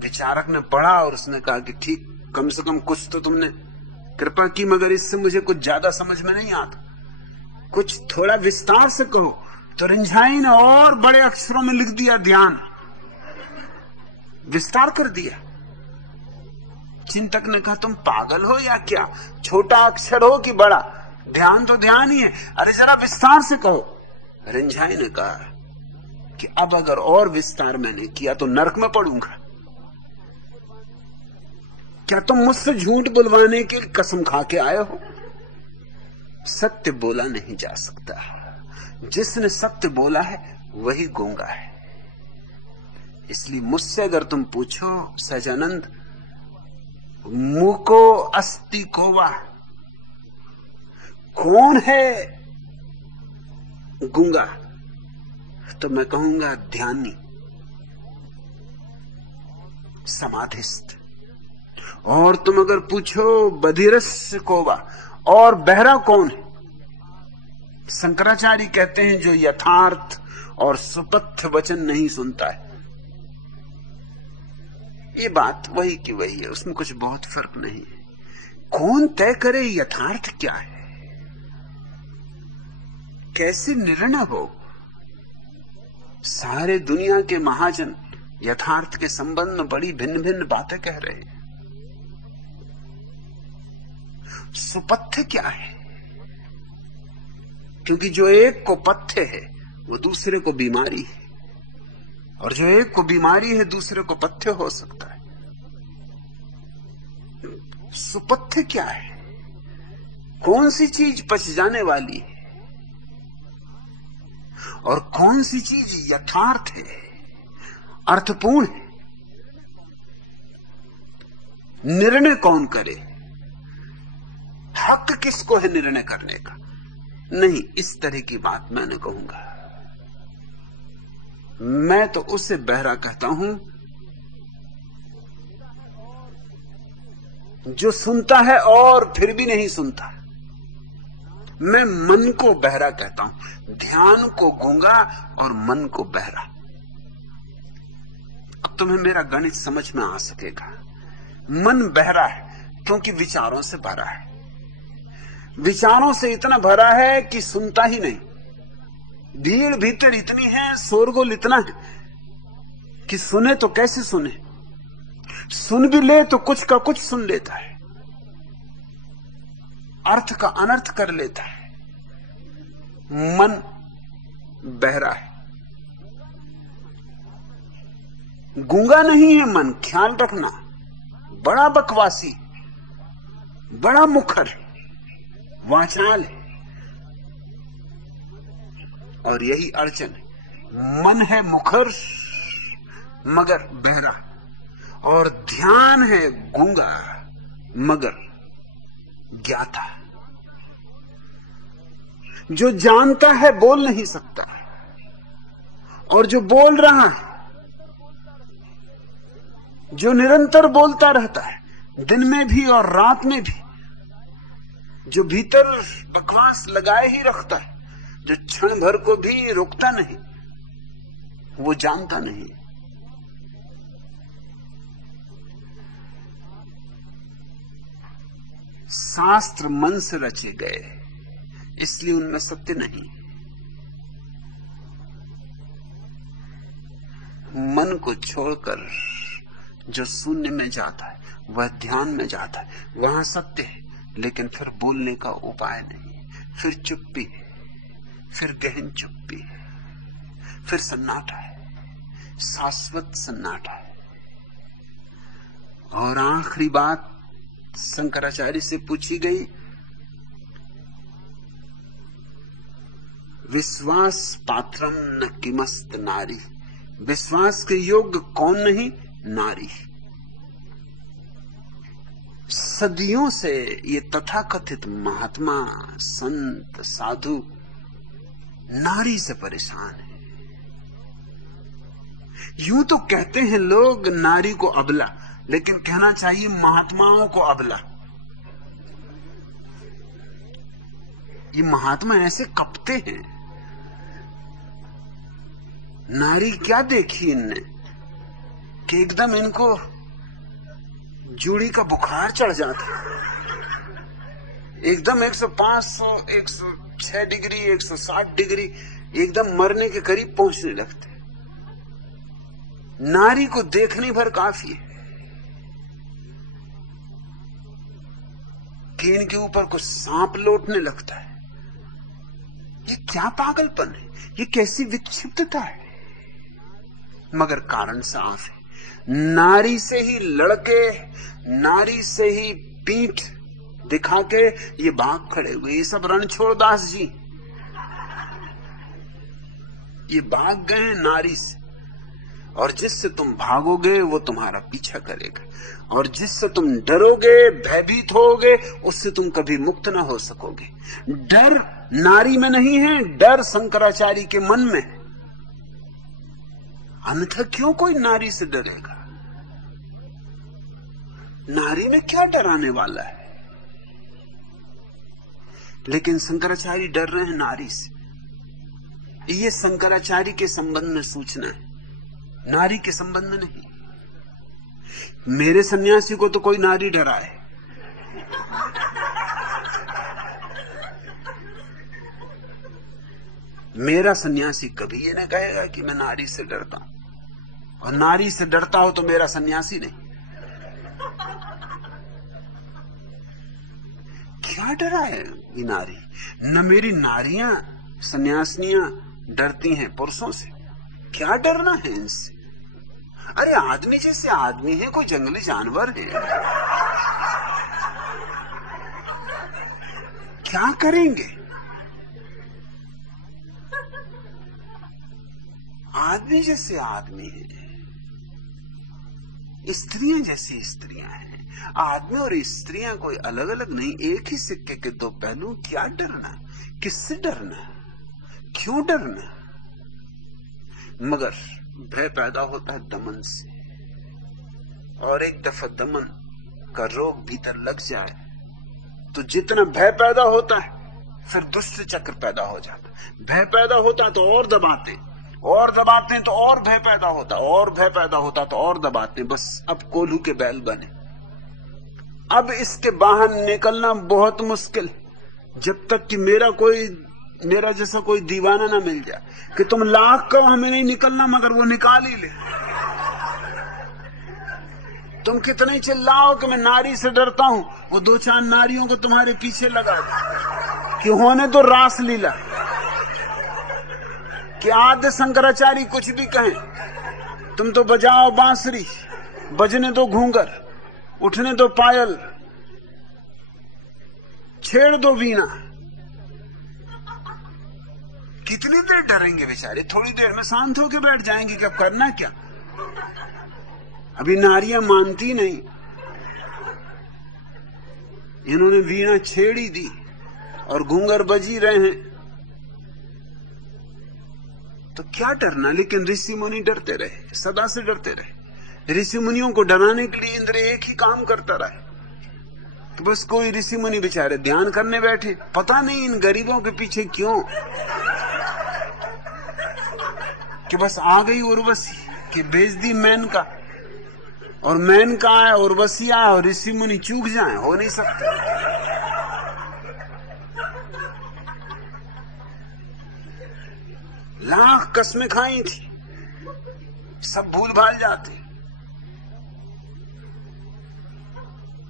विचारक ने पढ़ा और उसने कहा कि ठीक, कम से कम कुछ तो तुमने कृपा की, मगर इससे मुझे कुछ ज्यादा समझ में नहीं आता, कुछ थोड़ा विस्तार से कहो। तो रिंझाई ने और बड़े अक्षरों में लिख दिया ध्यान, विस्तार कर दिया। चिंतक ने कहा तुम पागल हो या क्या, छोटा अक्षर हो कि बड़ा, ध्यान तो ध्यान ही है, अरे जरा विस्तार से कहो। रिंझाई ने कहा कि अब अगर और विस्तार मैंने किया तो नरक में पड़ूंगा। क्या तुम मुझसे झूठ बुलवाने की कसम खा के आए हो? सत्य बोला नहीं जा सकता, जिसने सत्य बोला है वही गूंगा है। इसलिए मुझसे अगर तुम पूछो सहजानंद, मुको अस्ति कोवा, कौन है गूंगा, तो मैं कहूंगा ध्यानी, समाधिस्थ। और तुम अगर पूछो बधिरस्य कोवा, और बहरा कौन है? शंकराचार्य कहते हैं जो यथार्थ और सुपथ्य वचन नहीं सुनता है। ये बात वही की वही है, उसमें कुछ बहुत फर्क नहीं है। कौन तय करे यथार्थ क्या है, कैसे निर्णय हो? सारे दुनिया के महाजन यथार्थ के संबंध में बड़ी भिन्न भिन्न बातें कह रहे हैं। सुपथ्य क्या है? क्योंकि जो एक को पथ्य है वो दूसरे को बीमारी है, और जो एक को बीमारी है दूसरे को पथ्य हो सकता है। सुपथ्य क्या है? कौन सी चीज पच जाने वाली है और कौन सी चीज यथार्थ है, अर्थपूर्ण है? निर्णय कौन करे? हक किसको है निर्णय करने का? नहीं, इस तरह की बात मैं नहीं कहूंगा। मैं तो उसे बहरा कहता हूं जो सुनता है और फिर भी नहीं सुनता। मैं मन को बहरा कहता हूं, ध्यान को गूंगा और मन को बहरा। अब तुम्हें मेरा गणित समझ में आ सकेगा। मन बहरा है क्योंकि विचारों से भरा है, विचारों से इतना भरा है कि सुनता ही नहीं। भीड़ भीतर इतनी है, शोरगुल इतना है कि सुने तो कैसे सुने, सुन भी ले तो कुछ का कुछ सुन लेता है, अर्थ का अनर्थ कर लेता है। मन बहरा है, गूंगा नहीं है मन, ख्याल रखना, बड़ा बकवासी। बड़ा मुखर वाचाल है। और यही अड़चन है, मन है मुखर मगर बहरा, और ध्यान है गूंगा मगर ज्ञाता। जो जानता है बोल नहीं सकता, और जो बोल रहा है, जो निरंतर बोलता रहता है दिन में भी और रात में भी, जो भीतर बकवास लगाए ही रखता है, जो क्षण भर को भी रुकता नहीं, वो जानता नहीं। शास्त्र मन से रचे गए, इसलिए उनमें सत्य नहीं। मन को छोड़कर जो शून्य में जाता है वह ध्यान में जाता है, वहां सत्य है, लेकिन फिर बोलने का उपाय नहीं, फिर चुप्पी है, फिर गहन चुप्पी है, फिर सन्नाटा है, शाश्वत सन्नाटा है। और आखिरी बात शंकराचार्य से पूछी गई, विश्वास पात्रम न किमस्त नारी, विश्वास के योग्य कौन नहीं? नारी। सदियों से ये तथाकथित महात्मा, संत, साधु नारी से परेशान है। यूं तो कहते हैं लोग नारी को अबला, लेकिन कहना चाहिए महात्माओं को अबला। ये महात्मा ऐसे कपते हैं। नारी क्या देखी इनने कि एकदम इनको जूड़ी का बुखार चढ़ जाता, एकदम 105, 106 डिग्री, 160 डिग्री, एकदम मरने के करीब पहुंचने लगते। नारी को देखने भर काफी है कि इनके ऊपर कुछ सांप लौटने लगता है। ये क्या पागलपन है, ये कैसी विक्षिप्तता है। मगर कारण साफ है, नारी से ही लड़के, नारी से ही पीठ दिखा के ये भाग खड़े हुए। ये सब रणछोड़दास जी, ये भाग गए नारी से, और जिससे तुम भागोगे वो तुम्हारा पीछा करेगा, और जिससे तुम डरोगे, भयभीत होगे, उससे तुम कभी मुक्त ना हो सकोगे। डर नारी में नहीं है, डर शंकराचार्य के मन में है। अन्यथा क्यों कोई नारी से डरेगा? नारी में क्या डराने वाला है? लेकिन शंकराचार्य डर रहे हैं नारी से। ये शंकराचार्य के संबंध में सूचना है, नारी के संबंध में नहीं। मेरे सन्यासी को तो कोई नारी डराए, मेरा सन्यासी कभी ये ना कहेगा कि मैं नारी से डरता हूं, और नारी से डरता हो तो मेरा सन्यासी नहीं। क्या डरा है ये नारी? न मेरी नारियां सन्यासिनियां डरती हैं पुरुषों से, क्या डरना है इनसे? अरे आदमी जैसे आदमी है, कोई जंगली जानवर है, क्या करेंगे? आदमी जैसे आदमी है, स्त्रियां जैसी स्त्रियां हैं। आदमी और स्त्रियां कोई अलग अलग नहीं, एक ही सिक्के के दो पहलू। क्या डरना? किससे डरना? क्यों डरना? मगर भय पैदा होता है दमन से, और एक दफा दमन का रोग भीतर लग जाए तो जितना भय पैदा होता है फिर दुष्ट चक्र पैदा हो जाता है। भय पैदा होता है तो और दबाते हैं तो और भय पैदा होता, और भय पैदा होता तो और दबाते। बस अब कोल्हू के बैल बने। अब इसके बाहर निकलना बहुत मुश्किल, जब तक कि मेरा जैसा कोई दीवाना ना मिल जाए कि तुम लाख कहो हमें नहीं निकलना, मगर वो निकाल ही ले। तुम कितने चिल्लाओ कि मैं नारी से डरता हूं, वो दो चार नारियों को तुम्हारे पीछे लगा कि होने दो रास लीला, कि आद्य शंकराचार्य कुछ भी कहें, तुम तो बजाओ बांसुरी, बजने दो घूंगर, उठने दो पायल, छेड़ दो वीणा। कितनी देर डरेंगे बेचारे, थोड़ी देर में शांत होकर बैठ जाएंगे कि अब करना क्या। अभी नारियां मानती नहीं, इन्होंने वीणा छेड़ी दी और घूंगर बजी रहे हैं, तो क्या डरना। लेकिन ऋषि मुनि डरते रहे, सदा से डरते रहे। ऋषि मुनियों को डराने के लिए इंद्र एक ही काम करता रहा कि बस कोई ऋषि मुनि बेचारे ध्यान करने बैठे, पता नहीं इन गरीबों के पीछे क्यों, कि बस आ गई उर्वशी कि बेच दी मेनका, और मेनका आए, उर्वशी आए और ऋषि मुनि चूक जाए, हो नहीं सकता। लाख कसमें खाई थी, सब भूल भाल जाते,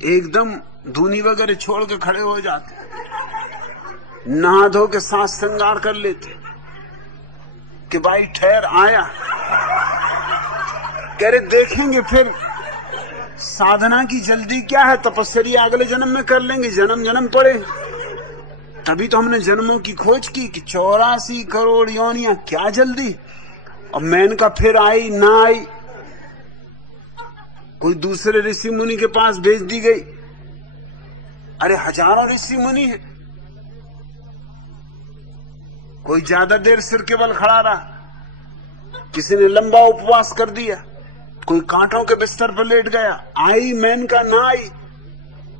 एकदम धूनी वगैरह छोड़ के खड़े हो जाते, नहा धो के साथ श्रृंगार कर लेते कि भाई ठहर आया, कह रहे देखेंगे फिर साधना की जल्दी क्या है, तपस्या अगले जन्म में कर लेंगे, जन्म जन्म पड़े। तभी तो हमने जन्मों की खोज की कि 84 करोड़ योनियां, क्या जल्दी। और मेनका फिर आई ना आई, कोई दूसरे ऋषि मुनि के पास भेज दी गई। अरे हजारों ऋषि मुनि हैं, कोई ज्यादा देर सिर के बल खड़ा रहा, किसी ने लंबा उपवास कर दिया, कोई कांटों के बिस्तर पर लेट गया। आई मेनका ना आई,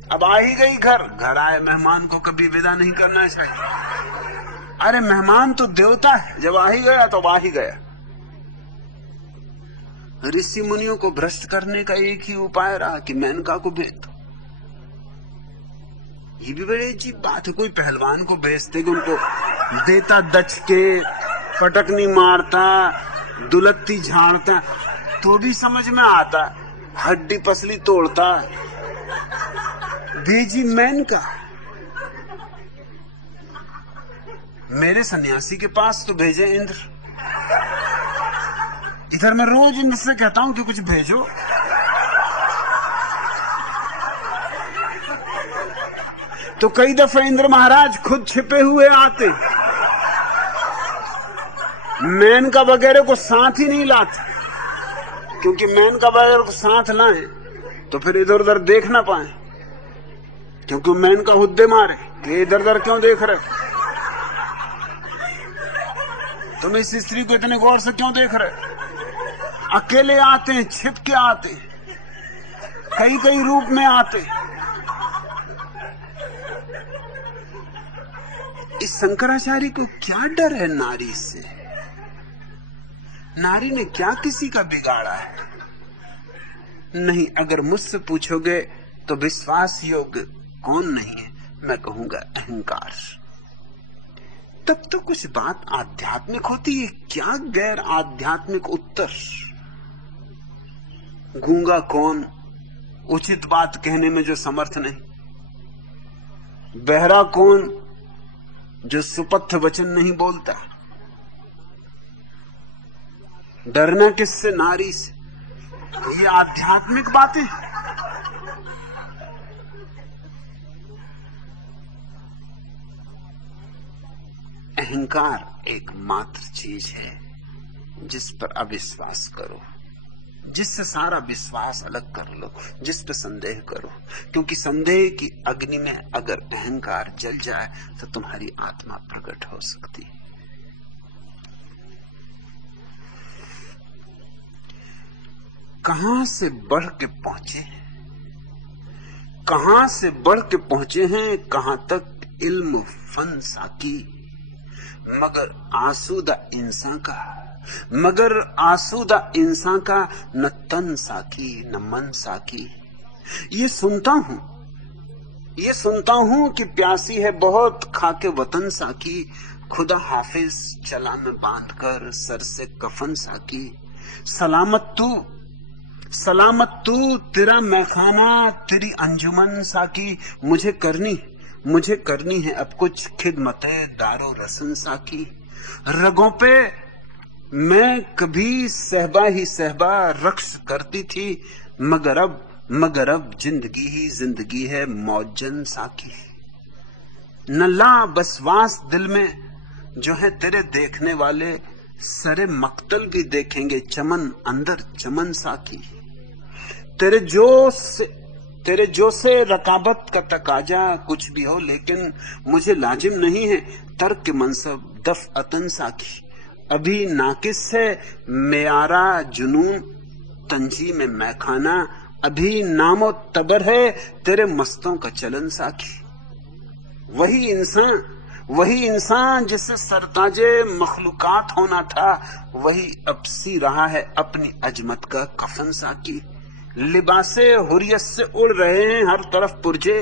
अब आ ही गई घर। घर आए मेहमान को कभी विदा नहीं करना चाहिए। अरे मेहमान तो देवता है, जब आ ही गया तो आ ही गया। ऋषि मुनियों को भ्रष्ट करने का एक ही उपाय रहा कि मेनका को भेज दो। ये भी बड़ी अजीब बात है, कोई पहलवान को भेजते कि उनको देता दच के, पटकनी मारता, दुलत्ती झाड़ता, तो भी समझ में आता, हड्डी पसली तोड़ता। भेजी मेनका। मेरे सन्यासी के पास तो भेजे इंद्र। इधर मैं रोज इंद्र से कहता हूं कि कुछ भेजो, तो कई दफे इंद्र महाराज खुद छिपे हुए आते, मेनका वगैरह को साथ ही नहीं लाते, क्योंकि मेनका वगैरह को साथ लाएं तो फिर इधर उधर देख ना पाए, क्योंकि मेनका हुद्दे मारे कि इधर उधर क्यों देख रहे, तुम इस स्त्री को इतने गौर से क्यों देख रहे। अकेले आते हैं, छिप के आते हैं, कई कई रूप में आते। इस शंकराचार्य को क्या डर है नारी से? नारी ने क्या किसी का बिगाड़ा है? नहीं, अगर मुझसे पूछोगे तो विश्वास योग्य कौन नहीं है, मैं कहूंगा अहंकार। तब तो कुछ बात आध्यात्मिक होती है, क्या गैर आध्यात्मिक उत्तर। गूंगा कौन उचित बात कहने में जो समर्थ नहीं, बहरा कौन जो सुपथ वचन नहीं बोलता। डरना किससे? नारी से। ये आध्यात्मिक बातें। अहंकार एकमात्र चीज है जिस पर अविश्वास करो, जिससे सारा विश्वास अलग कर लो, जिस पर संदेह करो, क्योंकि संदेह की अग्नि में अगर अहंकार जल जाए तो तुम्हारी आत्मा प्रकट हो सकती है। कहां से बढ़ के पहुंचे, कहां से बढ़ के पहुंचे हैं, कहां तक इल्म फन साकी, मगर आसूदा इंसान का, मगर आसूदा इंसान का न तन साकी न मन साकी। ये सुनता हूं कि प्यासी है बहुत खाके वतन साकी, खुदा हाफिज चला में बांध कर सर से कफन साकी। सलामत तू तेरा मैखाना तेरी अंजुमन साकी, मुझे करनी है अब कुछ खिदमते दारो रसन साकी। रगों पे मैं कभी सहबा ही सहबा रक्स करती थी, मगर अब जिंदगी ही जिंदगी है मौजन साकी। न ला बसवास दिल में, जो है तेरे देखने वाले सरे मक्तल भी देखेंगे चमन अंदर चमन साकी। तेरे जो से रकाबत का तकाजा कुछ भी हो, लेकिन मुझे लाजिम नहीं है तर्क मनसब दफ अतन साकी। अभी नाकिस है मेयारा जुनून तंजी में मैखाना, अभी नामो तबर है तेरे मस्तों का चलन साकी। वही इंसान जिससे सरताजे मखलूकात होना था, वही अब सी रहा है अपनी अजमत का कफन साकी। लिबासे हुर्रियत से उड़ रहे हैं हर तरफ पुरजे,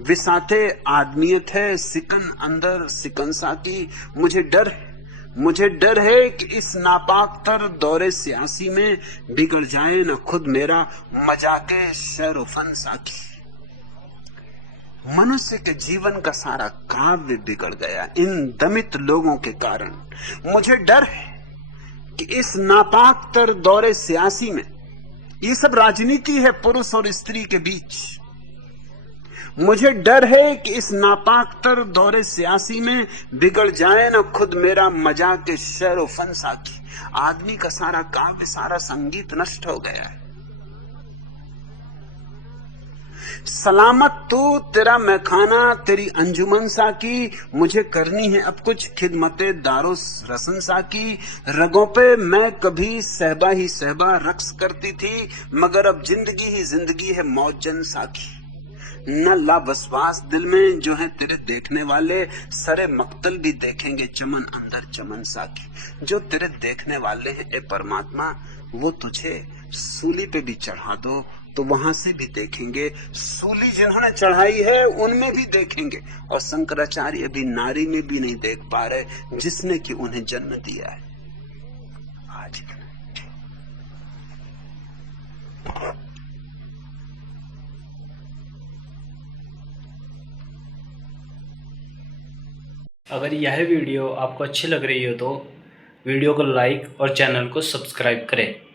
विसाते आदमियत है सिकन अंदर सिकन साकी। मुझे डर है कि इस नापाक तर दौरे सियासी में बिगड़ जाए न खुद मेरा मजाके शेर फन साकी। मनुष्य के जीवन का सारा काव्य बिगड़ गया इन दमित लोगों के कारण। मुझे डर है कि इस नापाक तर दौरे सियासी में, ये सब राजनीति है पुरुष और स्त्री के बीच, मुझे डर है कि इस नापाक तर दौरे सियासी में बिगड़ जाए ना खुद मेरा मजाक शेर फन साकी। आदमी का सारा काव्य सारा संगीत नष्ट हो गया है। सलामत तू तेरा मैखाना तेरी अंजुमन साकी, मुझे करनी है अब कुछ खिदमते दारो रसन साकी। रगों पे मैं कभी सहबा ही सहबा रक्स करती थी, मगर अब जिंदगी ही जिंदगी है मौजन साकी। न ला बसवास दिल में, जो है तेरे देखने वाले सरे मक्तल भी देखेंगे चमन अंदर चमन साकी। जो तेरे देखने वाले हैं ए परमात्मा, वो तुझे सूली पे भी चढ़ा दो तो वहां से भी देखेंगे, सूली जिन्होंने चढ़ाई है उनमें भी देखेंगे। और शंकराचार्य अभी नारी में भी नहीं देख पा रहे जिसने कि उन्हें जन्म दिया है। आज अगर यह वीडियो आपको अच्छी लग रही हो तो वीडियो को लाइक और चैनल को सब्सक्राइब करें।